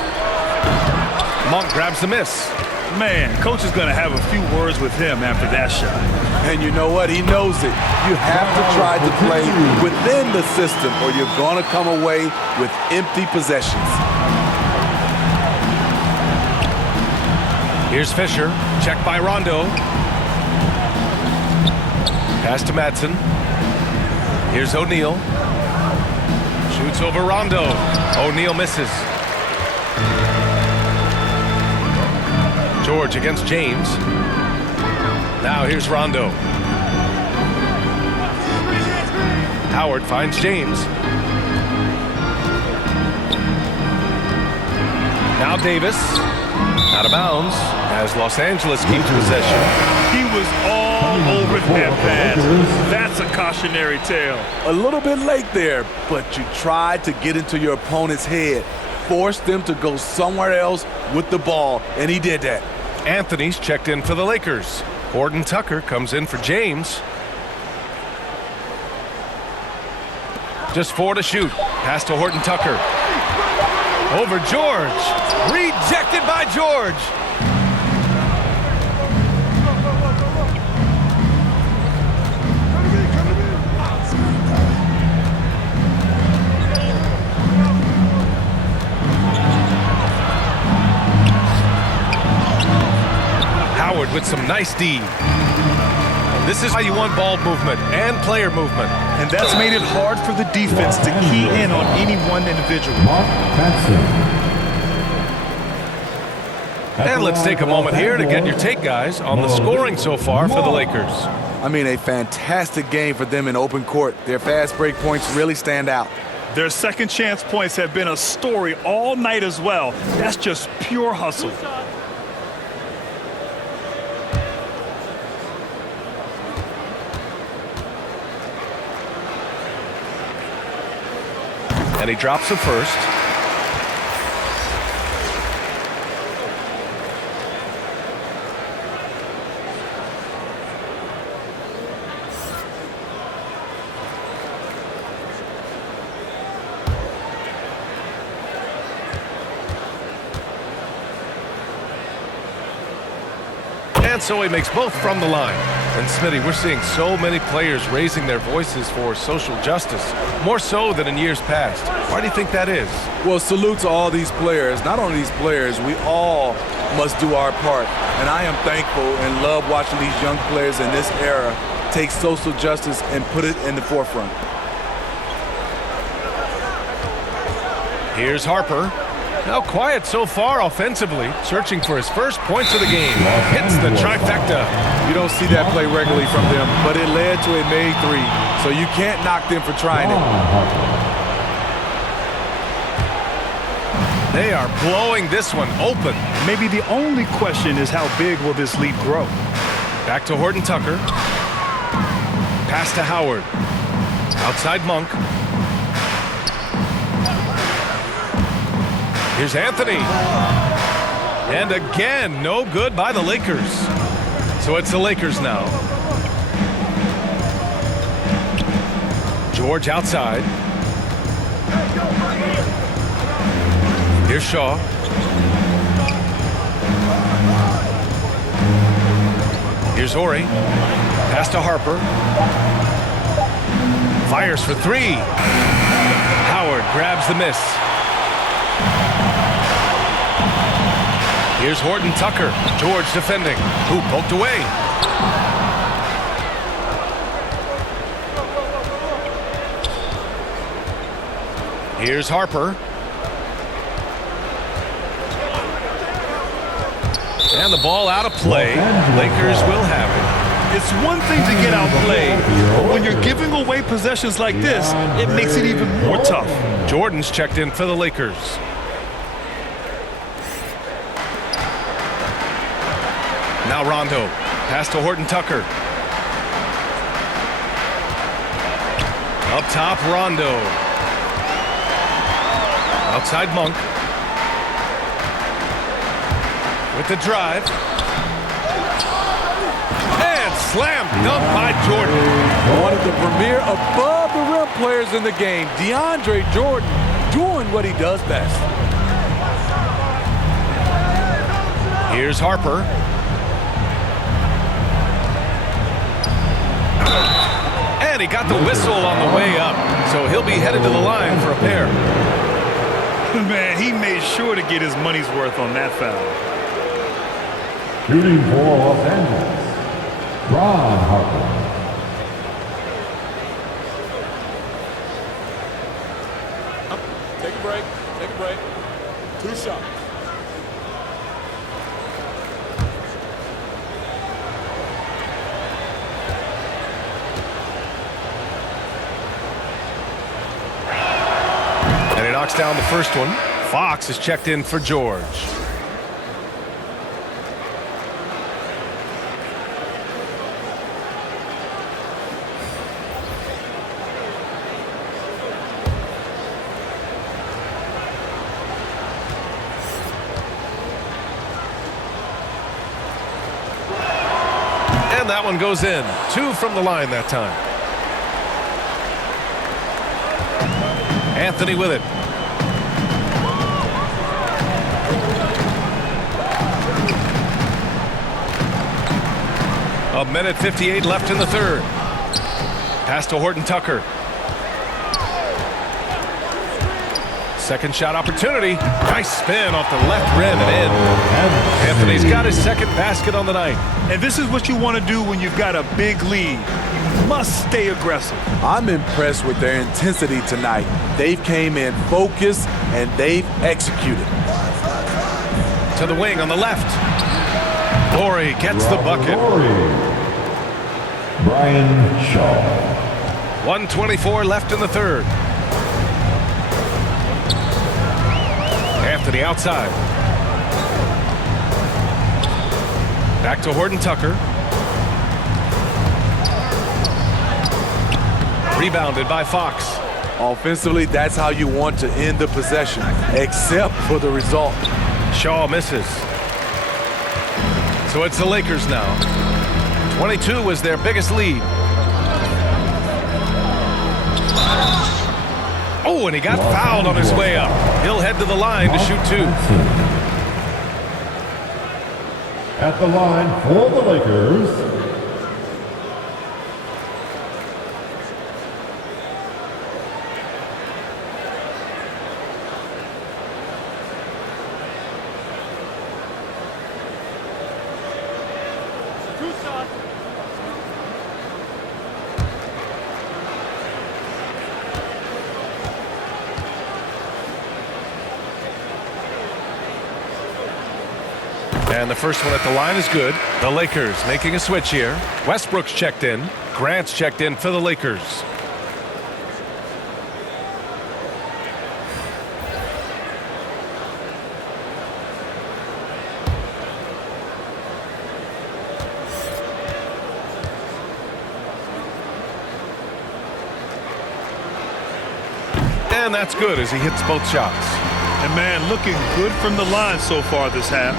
Monk grabs the miss. Man, coach is going to have a few words with him after that shot. And you know what? He knows it. You have to try to play within the system or you're going to come away with empty possessions. Here's Fisher. Checked by Rondo. Pass to Madsen. Here's O'Neal. Shoots over Rondo. O'Neal misses. George against James. Now here's Rondo. Howard finds James. Now Davis. Out of bounds as Los Angeles keeps possession. He was all over that pass. That's a cautionary tale. A little bit late there, but you tried to get into your opponent's head. Force them to go somewhere else with the ball, and he did that. Anthony's checked in for the Lakers. Horton Tucker comes in for James. Just 4 to shoot. Pass to Horton Tucker. Over George. Rejected by George. Howard with some nice D. This is how you want ball movement and player movement. And that's made it hard for the defense to key in on any one individual. And let's take a moment here to get your take, guys, on the scoring so far for the Lakers. I mean, a fantastic game for them in open court. Their fast break points really stand out. Their second chance points have been a story all night as well. That's just pure hustle. And he drops the first. And so he makes both from the line. And Smitty, we're seeing so many players raising their voices for social justice, more so than in years past. Why do you think that is? Well, salute to all these players. Not only these players, we all must do our part. And I am thankful and love watching these young players in this era take social justice and put it in the forefront. Here's Harper. Now quiet so far offensively, searching for his first points of the game. Hits the trifecta. You don't see that play regularly from them, but it led to a made three, so you can't knock them for trying it. They are blowing this one open. Maybe the only question is how big will this lead grow? Back to Horton Tucker. Pass to Howard. Outside Monk. Here's Anthony. And again, no good by the Lakers. So it's the Lakers now. George outside. Here's Shaw. Here's Horry. Pass to Harper. Fires for three. Howard grabs the miss. Here's Horton Tucker. George defending. Who poked away. Here's Harper. And the ball out of play. Lakers will have it. It's one thing to get outplayed, but when you're giving away possessions like this, it makes it even more tough. Jordan's checked in for the Lakers. Now Rondo. Pass to Horton Tucker. Up top, Rondo. Outside Monk. With the drive. And slam dunk by Jordan. One of the premier above-the-rim players in the game, DeAndre Jordan, doing what he does best. Here's Harper. And he got the whistle on the way up, so he'll be headed to the line for a pair. Man, he made sure to get his money's worth on that foul. Shooting for Los Angeles, Ron Harper. Take a break. Take a break. 2 shots. And he knocks down the first one. Fox is checked in for George. And that one goes in. 2 from the line that time. Anthony with it. A minute 58 left in the third. Pass to Horton Tucker. Second shot opportunity. Nice spin off the left rim and in. Anthony's got his second basket on the night. And this is what you want to do when you've got a big lead. You must stay aggressive. I'm impressed with their intensity tonight. They've came in focused and they've executed. To the wing on the left. Horry gets the bucket. Brian Shaw. 1:24 left in the third. Anthony outside. Back to Horton Tucker. Rebounded by Fox. Offensively, that's how you want to end the possession, except for the result. Shaw misses. So it's the Lakers now. 22 was their biggest lead. Oh, and he got fouled on his way up. He'll head to the line to shoot 2. At the line for the Lakers, And the first one at the line is good. The Lakers making a switch here. Westbrook's checked in. Grant's checked in for the Lakers. And that's good as he hits both shots. And man, looking good from the line so far this half.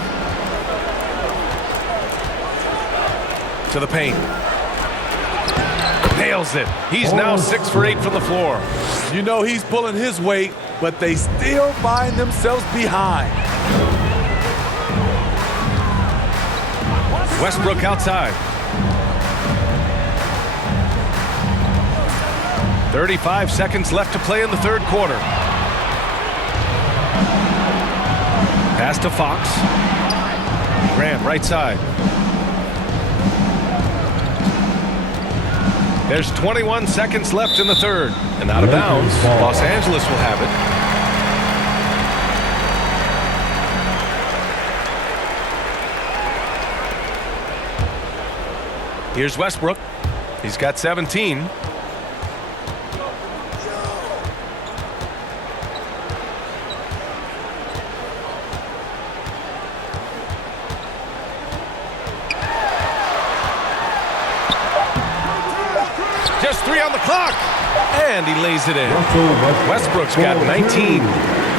To the paint. Nails it. He's now 6 for 8 from the floor. You know he's pulling his weight but they still find themselves behind. Westbrook outside. 35 seconds left to play in the third quarter. Pass to Fox. Grant, right side. There's 21 seconds left in the third. And out of bounds, Los Angeles will have it. Here's Westbrook. He's got 17. Just 3 on the clock. And he lays it in. Westbrook's got 19.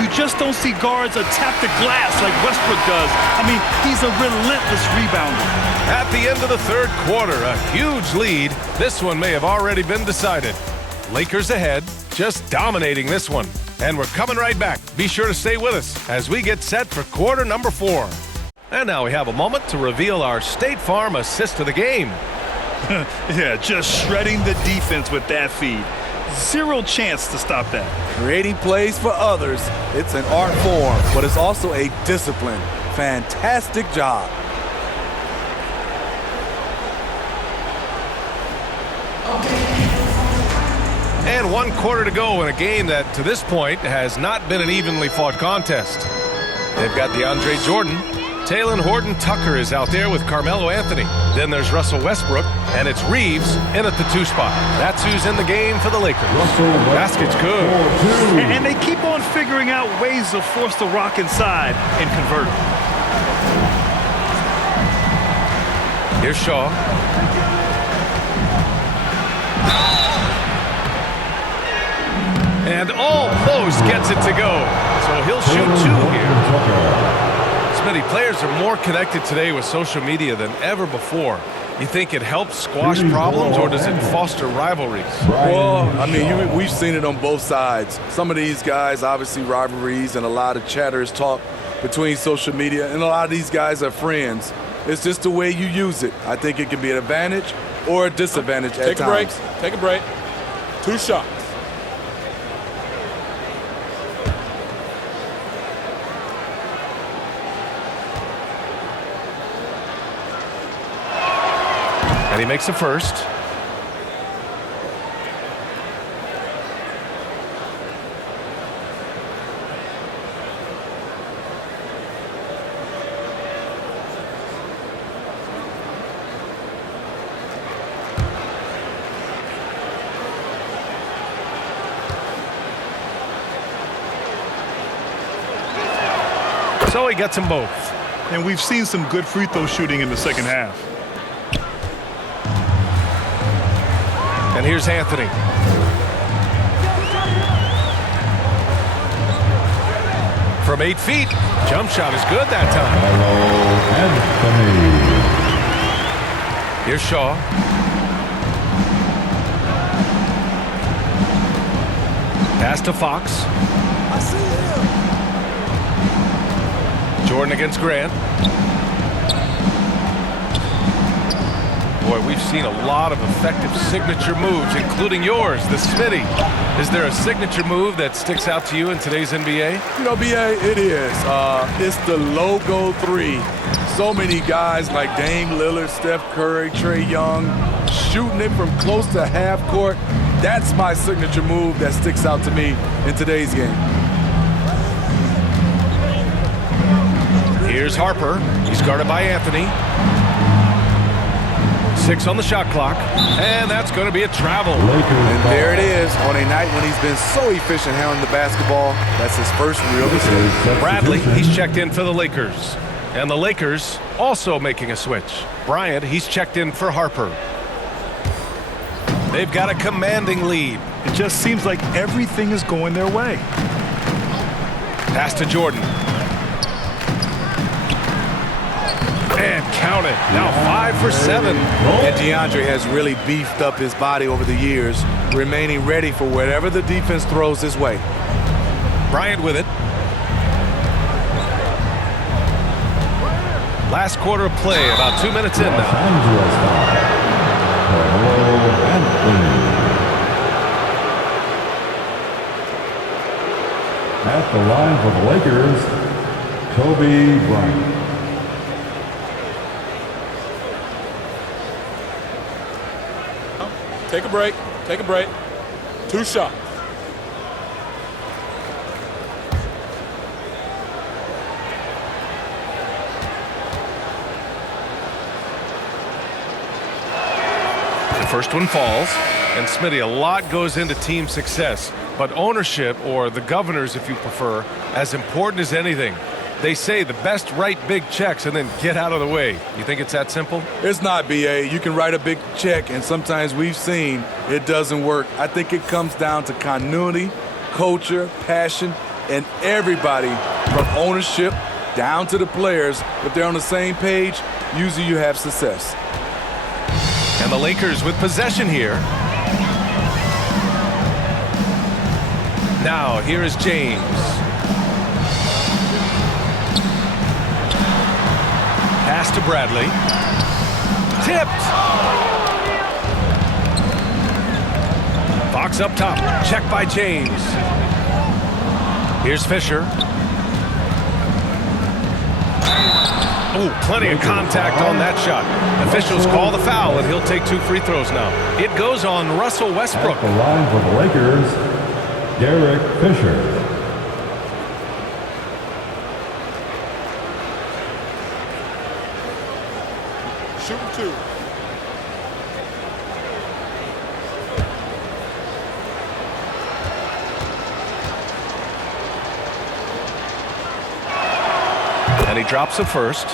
You just don't see guards attack the glass like Westbrook does. I mean, he's a relentless rebounder. At the end of the third quarter, a huge lead. This one may have already been decided. Lakers ahead, just dominating this one. And we're coming right back. Be sure to stay with us as we get set for quarter number 4. And now we have a moment to reveal our State Farm assist of the game. Yeah, just shredding the defense with that feed. Zero chance to stop that. Creating plays for others, it's an art form, but it's also a discipline. Fantastic job. And 1 quarter to go in a game that, to this point, has not been an evenly fought contest. They've got DeAndre Jordan. Talen Horton-Tucker is out there with Carmelo Anthony. Then there's Russell Westbrook, and it's Reeves in at the 2 spot. That's who's in the game for the Lakers. Basket's good. And they keep on figuring out ways to force the rock inside and convert it. Here's Shaw. And almost gets it to go. So he'll shoot 2 here. Many players are more connected today with social media than ever before. You think it helps squash problems, or does it foster rivalries? Well, I mean, we've seen it on both sides. Some of these guys, obviously rivalries, and a lot of chatter is talk between social media, and a lot of these guys are friends. It's just the way you use it. I think it can be an advantage or a disadvantage at times. Take a break. 2 shots. And he makes the first. So he gets them both. And we've seen some good free throw shooting in the second half. And here's Anthony. From 8 feet. Jump shot is good that time. Anthony. Here's Shaw. Pass to Fox. I see him. Jordan against Grant. Boy, we've seen a lot of effective signature moves, including yours, the Smitty. Is there a signature move that sticks out to you in today's NBA? You know, BA, it is. It's the logo 3. So many guys like Dame Lillard, Steph Curry, Trae Young, shooting it from close to half court. That's my signature move that sticks out to me in today's game. Here's Harper. He's guarded by Anthony. 6 on the shot clock, and that's going to be a travel. And there it is, on a night when he's been so efficient handling the basketball. That's his first real mistake. Bradley, he's checked in for the Lakers. And the Lakers also making a switch. Bryant, he's checked in for Harper. They've got a commanding lead. It just seems like everything is going their way. Pass to Jordan. And count it. Now 5 for 7. And DeAndre has really beefed up his body over the years, remaining ready for whatever the defense throws his way. Bryant with it. Last quarter of play, about 2 minutes in now. At the line for the Lakers, Kobe Bryant. Take a break. Take a break. 2 shots. The first one falls. And Smitty, a lot goes into team success. But ownership, or the governors if you prefer, as important as anything. They say the best write big checks and then get out of the way. You think it's that simple? It's not, B.A. You can write a big check, and sometimes we've seen it doesn't work. I think it comes down to continuity, culture, passion, and everybody from ownership down to the players. If they're on the same page, usually you have success. And the Lakers with possession here. Now, here is James. Pass to Bradley. Tipped. Fox up top. Check by James. Here's Fisher. Oh, plenty of contact on that shot. Officials call the foul, and he'll take 2 free throws now. It goes on Russell Westbrook. At the line for the Lakers, Derek Fisher. Shooting 2. And he drops the first.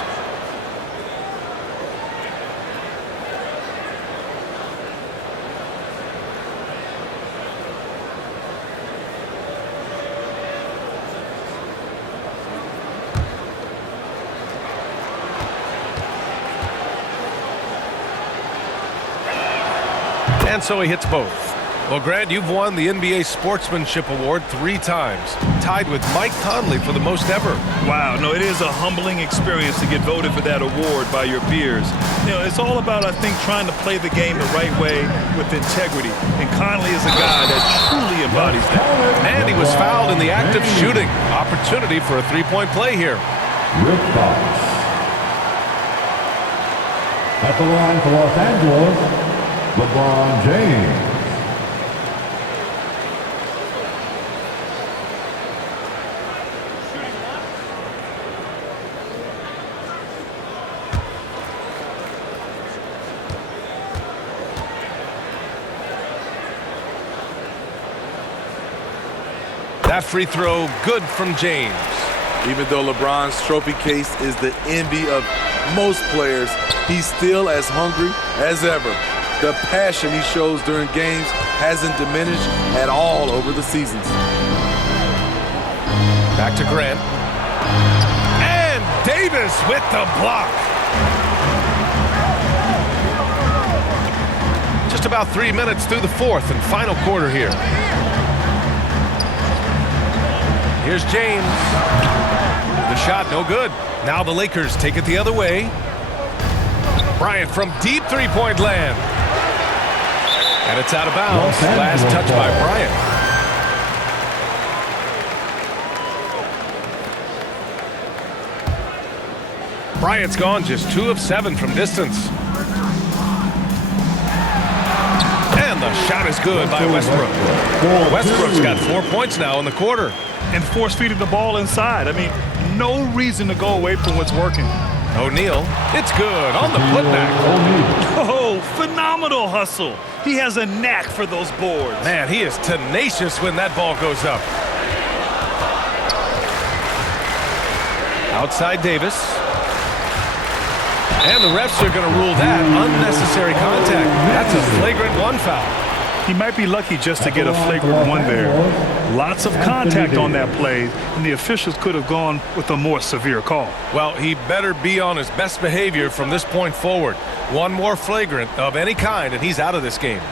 And so he hits both. Well, Grant, you've won the NBA Sportsmanship Award 3 times, tied with Mike Conley for the most ever. Wow, no, it is a humbling experience to get voted for that award by your peers. You know, it's all about, I think, trying to play the game the right way with integrity. And Conley is a guy that truly embodies that. And he was fouled in the act of shooting. Opportunity for a 3-point play here. Rick Fox. At the line for Los Angeles, LeBron James. That free throw good from James. Even though LeBron's trophy case is the envy of most players, he's still as hungry as ever. The passion he shows during games hasn't diminished at all over the seasons. Back to Grant. And Davis with the block. Just about 3 minutes through the 4th and final quarter here. Here's James. The shot no good. Now the Lakers take it the other way. Bryant from deep 3-point land. And it's out of bounds. Last touch by Bryant. Bryant's gone just 2 of 7 from distance. And the shot is good by Westbrook. Westbrook's got 4 points now in the quarter. And force-feeding the ball inside. I mean, no reason to go away from what's working. O'Neal, it's good on the putback. Oh, phenomenal hustle. He has a knack for those boards. Man, he is tenacious when that ball goes up. Outside Davis. And the refs are going to rule that unnecessary contact. That's a flagrant 1 foul. He might be lucky just to get a flagrant 1 there. Lots of contact on that play, and the officials could have gone with a more severe call. Well, he better be on his best behavior from this point forward. 1 more flagrant of any kind, and he's out of this game.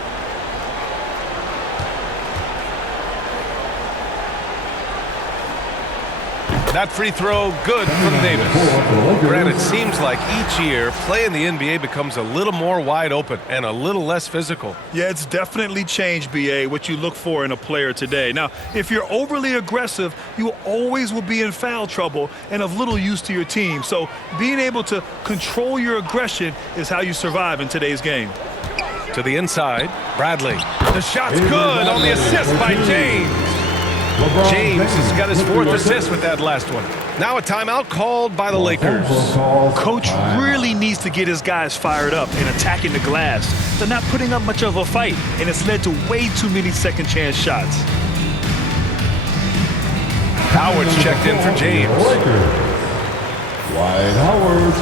That free throw good from Davis. Grant, it seems like each year, play in the NBA becomes a little more wide open and a little less physical. Yeah, it's definitely changed, BA, what you look for in a player today. Now, if you're overly aggressive, you always will be in foul trouble and of little use to your team. So being able to control your aggression is how you survive in today's game. To the inside, Bradley. The shot's good on the assist by James. James has got his 4th assist with that last one. Now a timeout called by the Lakers. Coach really needs to get his guys fired up and attacking the glass. They're not putting up much of a fight, and it's led to way too many second chance shots. Howard's checked in for James. Dwight Howard.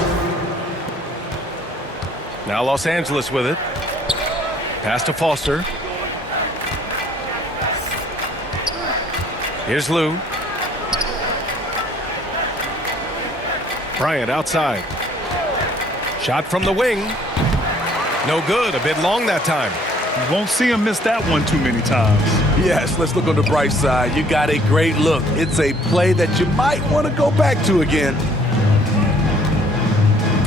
Now Los Angeles with it. Pass to Foster. Here's Lou. Bryant outside. Shot from the wing. No good. A bit long that time. You won't see him miss that one too many times. Yes, let's look on the bright side. You got a great look. It's a play that you might want to go back to again.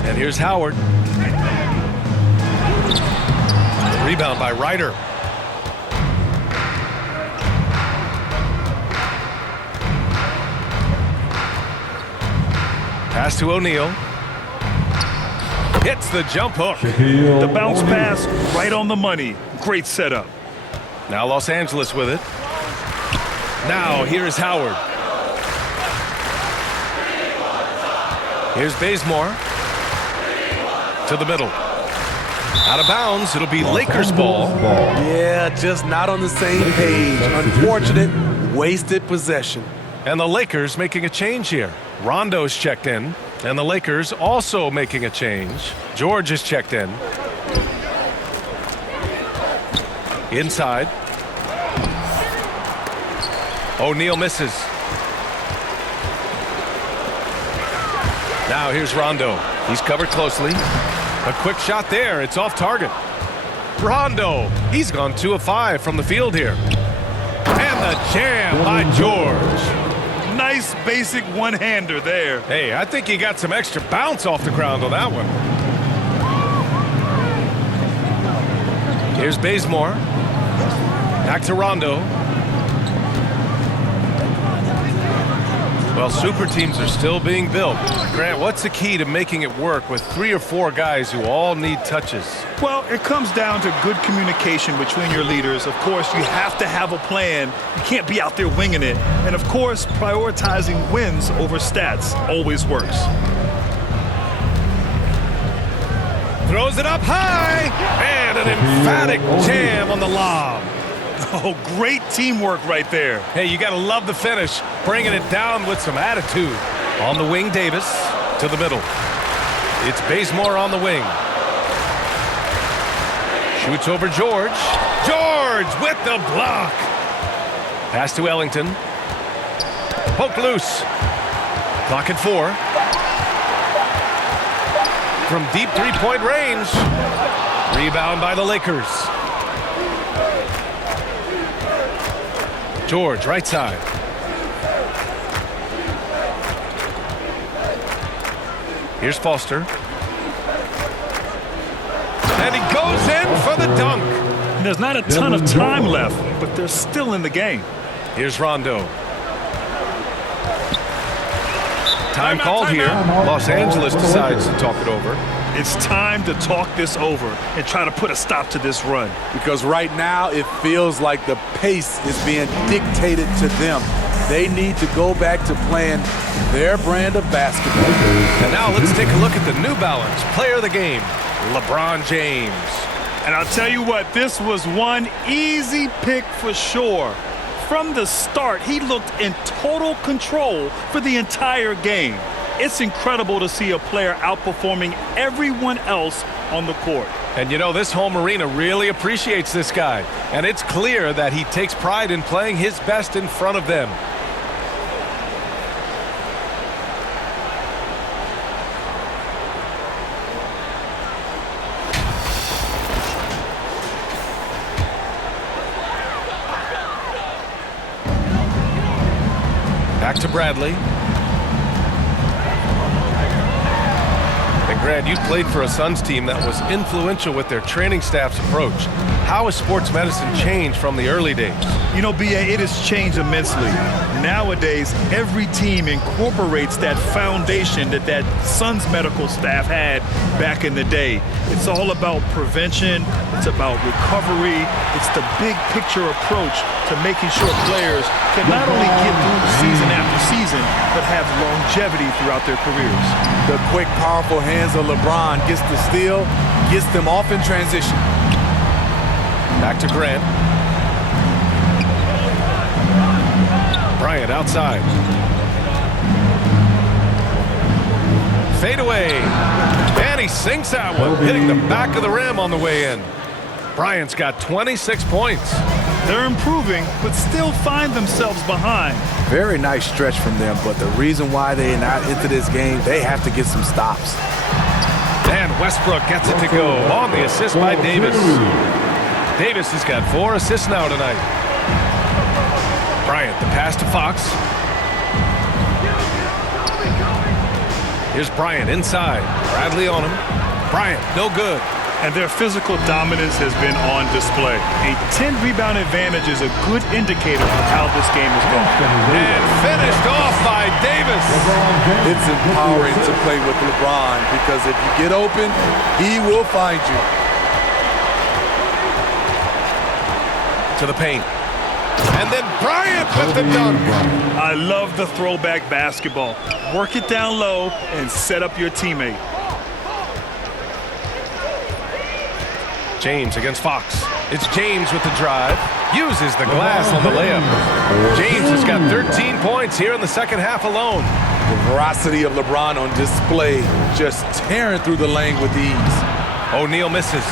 And here's Howard. Rebound by Ryder. Pass to O'Neal. Hits the jump hook. The bounce pass right on the money. Great setup. Now Los Angeles with it. Now here's Howard. Here's Bazemore. To the middle. Out of bounds. It'll be Lakers ball. Yeah, just not on the same page. Unfortunate, wasted possession. And the Lakers making a change here. Rondo's checked in. And the Lakers also making a change. George is checked in. Inside. O'Neal misses. Now here's Rondo. He's covered closely. A quick shot there. It's off target. Rondo. He's gone 2 of 5 from the field here. And the jam by George. Nice basic one-hander there. Hey, I think he got some extra bounce off the ground on that one. Here's Bazemore. Back to Rondo. Well, super teams are still being built. Grant, what's the key to making it work with 3 or 4 guys who all need touches? Well, it comes down to good communication between your leaders. Of course, you have to have a plan. You can't be out there winging it. And, of course, prioritizing wins over stats always works. Throws it up high, and an emphatic jam on the lob. Oh, great teamwork right there. Hey, you got to love the finish, bringing it down with some attitude. On the wing, Davis to the middle. It's Bazemore on the wing. Shoots over George. George with the block. Pass to Ellington. Poke loose. Clock at 4. From deep three-point range. Rebound by the Lakers. George, right side. Here's Foster. And he goes in for the dunk. There's not a ton of time left, but they're still in the game. Here's Rondo. Time called here. Los Angeles decides to talk it over. It's time to talk this over and try to put a stop to this run. Because right now it feels like the pace is being dictated to them. They need to go back to playing their brand of basketball. And now let's take a look at the New Balance player of the game, LeBron James. And I'll tell you what, this was one easy pick for sure. From the start, he looked in total control for the entire game. It's incredible to see a player outperforming everyone else on the court. And you know, this home arena really appreciates this guy. And it's clear that he takes pride in playing his best in front of them. Back to Bradley. Grant, you played for a Suns team that was influential with their training staff's approach. How has sports medicine changed from the early days? You know, B.A., it has changed immensely. Nowadays, every team incorporates that foundation that Suns medical staff had back in the day. It's all about prevention. It's about recovery. It's the big picture approach to making sure players can not only get through season after season, but have longevity throughout their careers. The quick, powerful hands of LeBron gets the steal, gets them off in transition. Back to Grant. Bryant outside. Fade away. And he sinks that one, hitting the back of the rim on the way in. Bryant's got 26 points. They're improving, but still find themselves behind. Very nice stretch from them, but the reason why they are not into this game, they have to get some stops. And Westbrook gets it to go on the assist by Davis. Davis has got 4 assists now tonight. Bryant, the pass to Fox. Here's Bryant inside. Bradley on him. Bryant, no good. And their physical dominance has been on display. A 10-rebound advantage is a good indicator of how this game is going. And finished off by Davis. It's empowering to play with LeBron because if you get open, he will find you. To the paint. And then Bryant with the dunk. I love the throwback basketball. Work it down low and set up your teammate. James against Fox. It's James with the drive. Uses the glass on the layup. James has got 13 points here in the second half alone. The veracity of LeBron on display, just tearing through the lane with ease. O'Neal misses.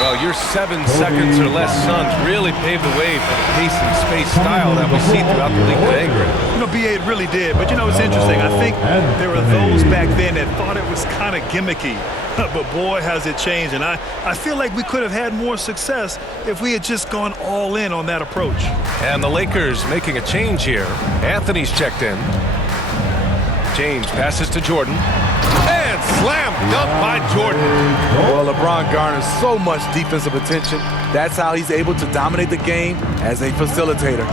Well, your 7 seconds or less Suns really paved the way for the pace and space style that we see throughout the league today, Grant. You know, B.A., it really did. But, you know, it's interesting. I think there were those back then that thought it was kind of gimmicky. But, boy, has it changed. And I feel like we could have had more success if we had just gone all in on that approach. And the Lakers making a change here. Anthony's checked in. James passes to Jordan. And slam dunk by Jordan. Well, LeBron garners so much defensive attention. That's how he's able to dominate the game as a facilitator.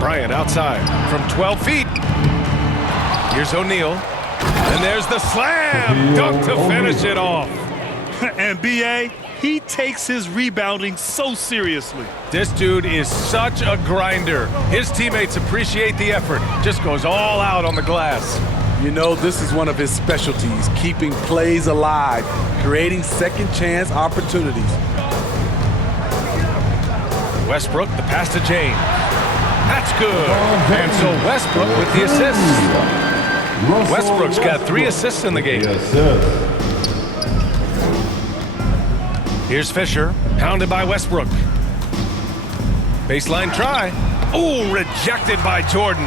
Bryant outside from 12 feet. Here's O'Neal. And there's the slam dunk to finish it off. And B.A., he takes his rebounding so seriously. This dude is such a grinder. His teammates appreciate the effort. Just goes all out on the glass. You know, this is one of his specialties, keeping plays alive, creating second chance opportunities. Westbrook, the pass to James. That's good. And so Westbrook with the assist. Westbrook's got 3 assists in the game. Here's Fisher, pounded by Westbrook. Baseline try. Oh, rejected by Jordan.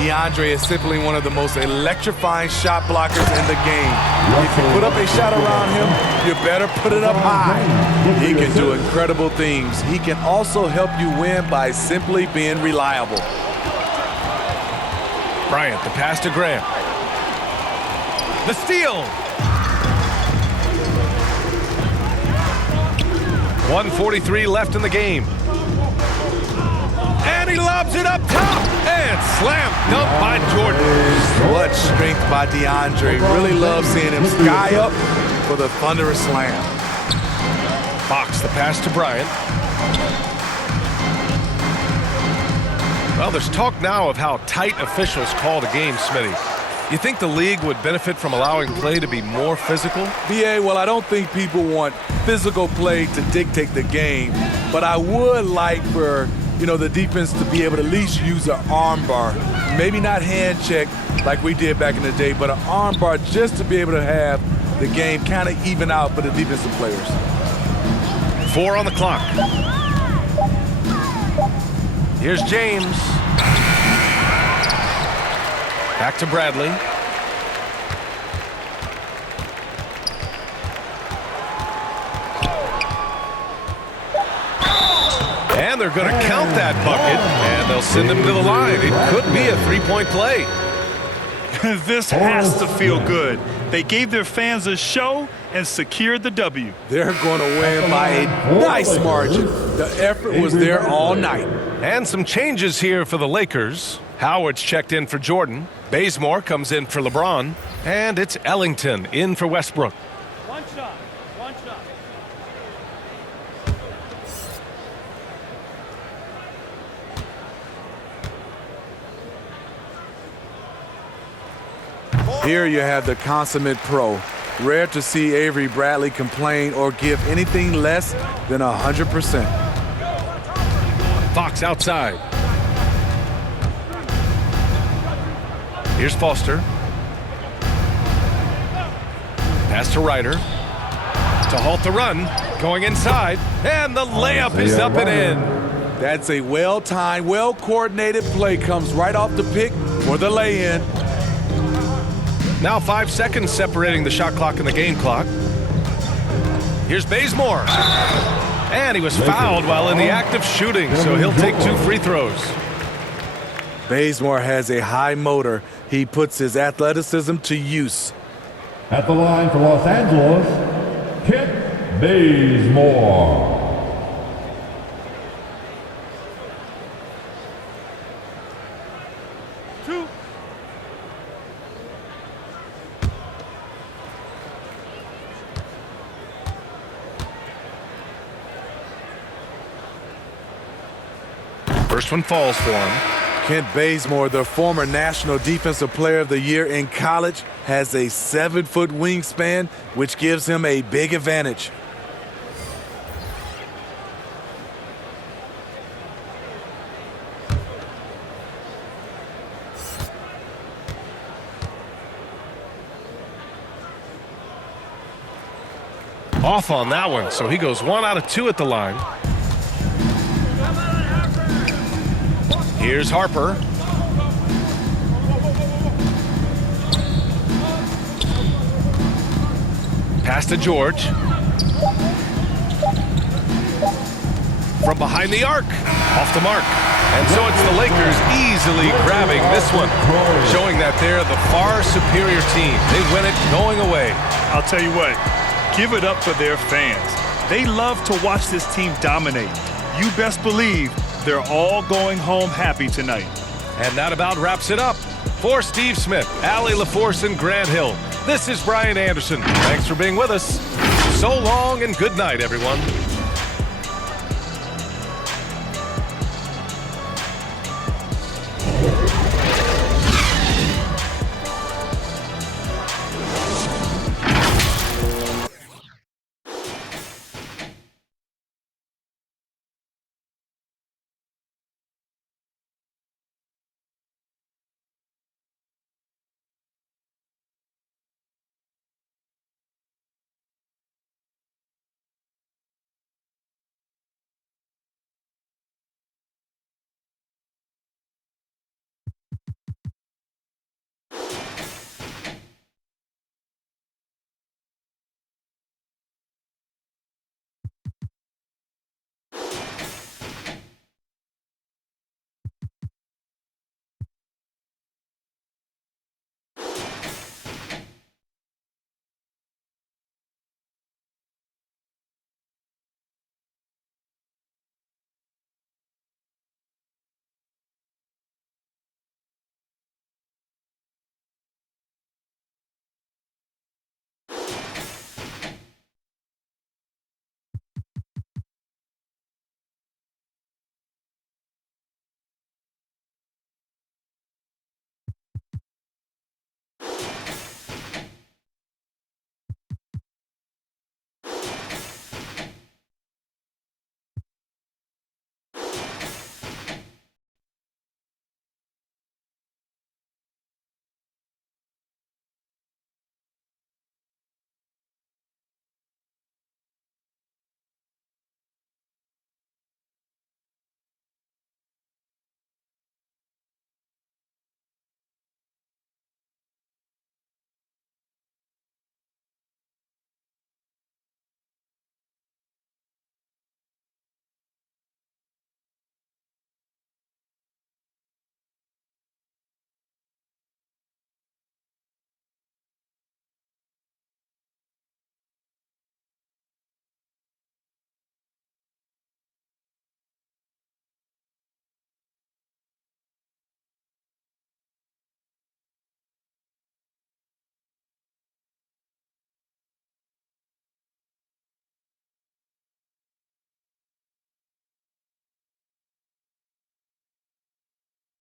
DeAndre is simply one of the most electrifying shot blockers in the game. If you put up a shot around him, you better put it up high. He can do incredible things. He can also help you win by simply being reliable. Bryant, the pass to Grant. The steal. 1:43 left in the game. And he lobs it up top. And slam dunk by Jordan. What strength by DeAndre. Really love seeing him sky up for the thunderous slam. Fox, the pass to Bryant. Well, there's talk now of how tight officials call the game, Smitty. You think the league would benefit from allowing play to be more physical? BA, well, I don't think people want physical play to dictate the game, but I would like for, the defense to be able to at least use an arm bar. Maybe not hand check like we did back in the day, but an arm bar just to be able to have the game kind of even out for the defensive players. 4 on the clock. Here's James. Back to Bradley. And they're going to count that bucket, and they'll send him to the line. It could be a three-point play. This has to feel good. They gave their fans a show and secured the W. They're going to win by a nice margin. The effort was there all night. And some changes here for the Lakers. Howard's checked in for Jordan. Bazemore comes in for LeBron. And it's Ellington in for Westbrook. One shot. Here you have the consummate pro. Rare to see Avery Bradley complain or give anything less than 100%. Fox outside. Here's Foster. Pass to Ryder. To halt the run. Going inside. And the layup is up and in. That's a well-timed, well-coordinated play. Comes right off the pick for the lay-in. Now 5 seconds separating the shot clock and the game clock. Here's Bazemore. And he was fouled while in the act of shooting, so he'll take 2 free throws. Bazemore has a high motor. He puts his athleticism to use. At the line for Los Angeles, Kent Bazemore. First one falls for him. Kent Bazemore, the former National Defensive Player of the Year in college, has a 7-foot wingspan, which gives him a big advantage. Off on that one, so he goes 1 out of 2 at the line. Here's Harper. Pass to George. From behind the arc. Off the mark. And so it's the Lakers easily grabbing this one, showing that they're the far superior team. They win it going away. I'll tell you what, give it up for their fans. They love to watch this team dominate. You best believe they're all going home happy tonight. And that about wraps it up. For Steve Smith, Allie LaForce, and Grant Hill, this is Brian Anderson. Thanks for being with us. So long and good night, everyone.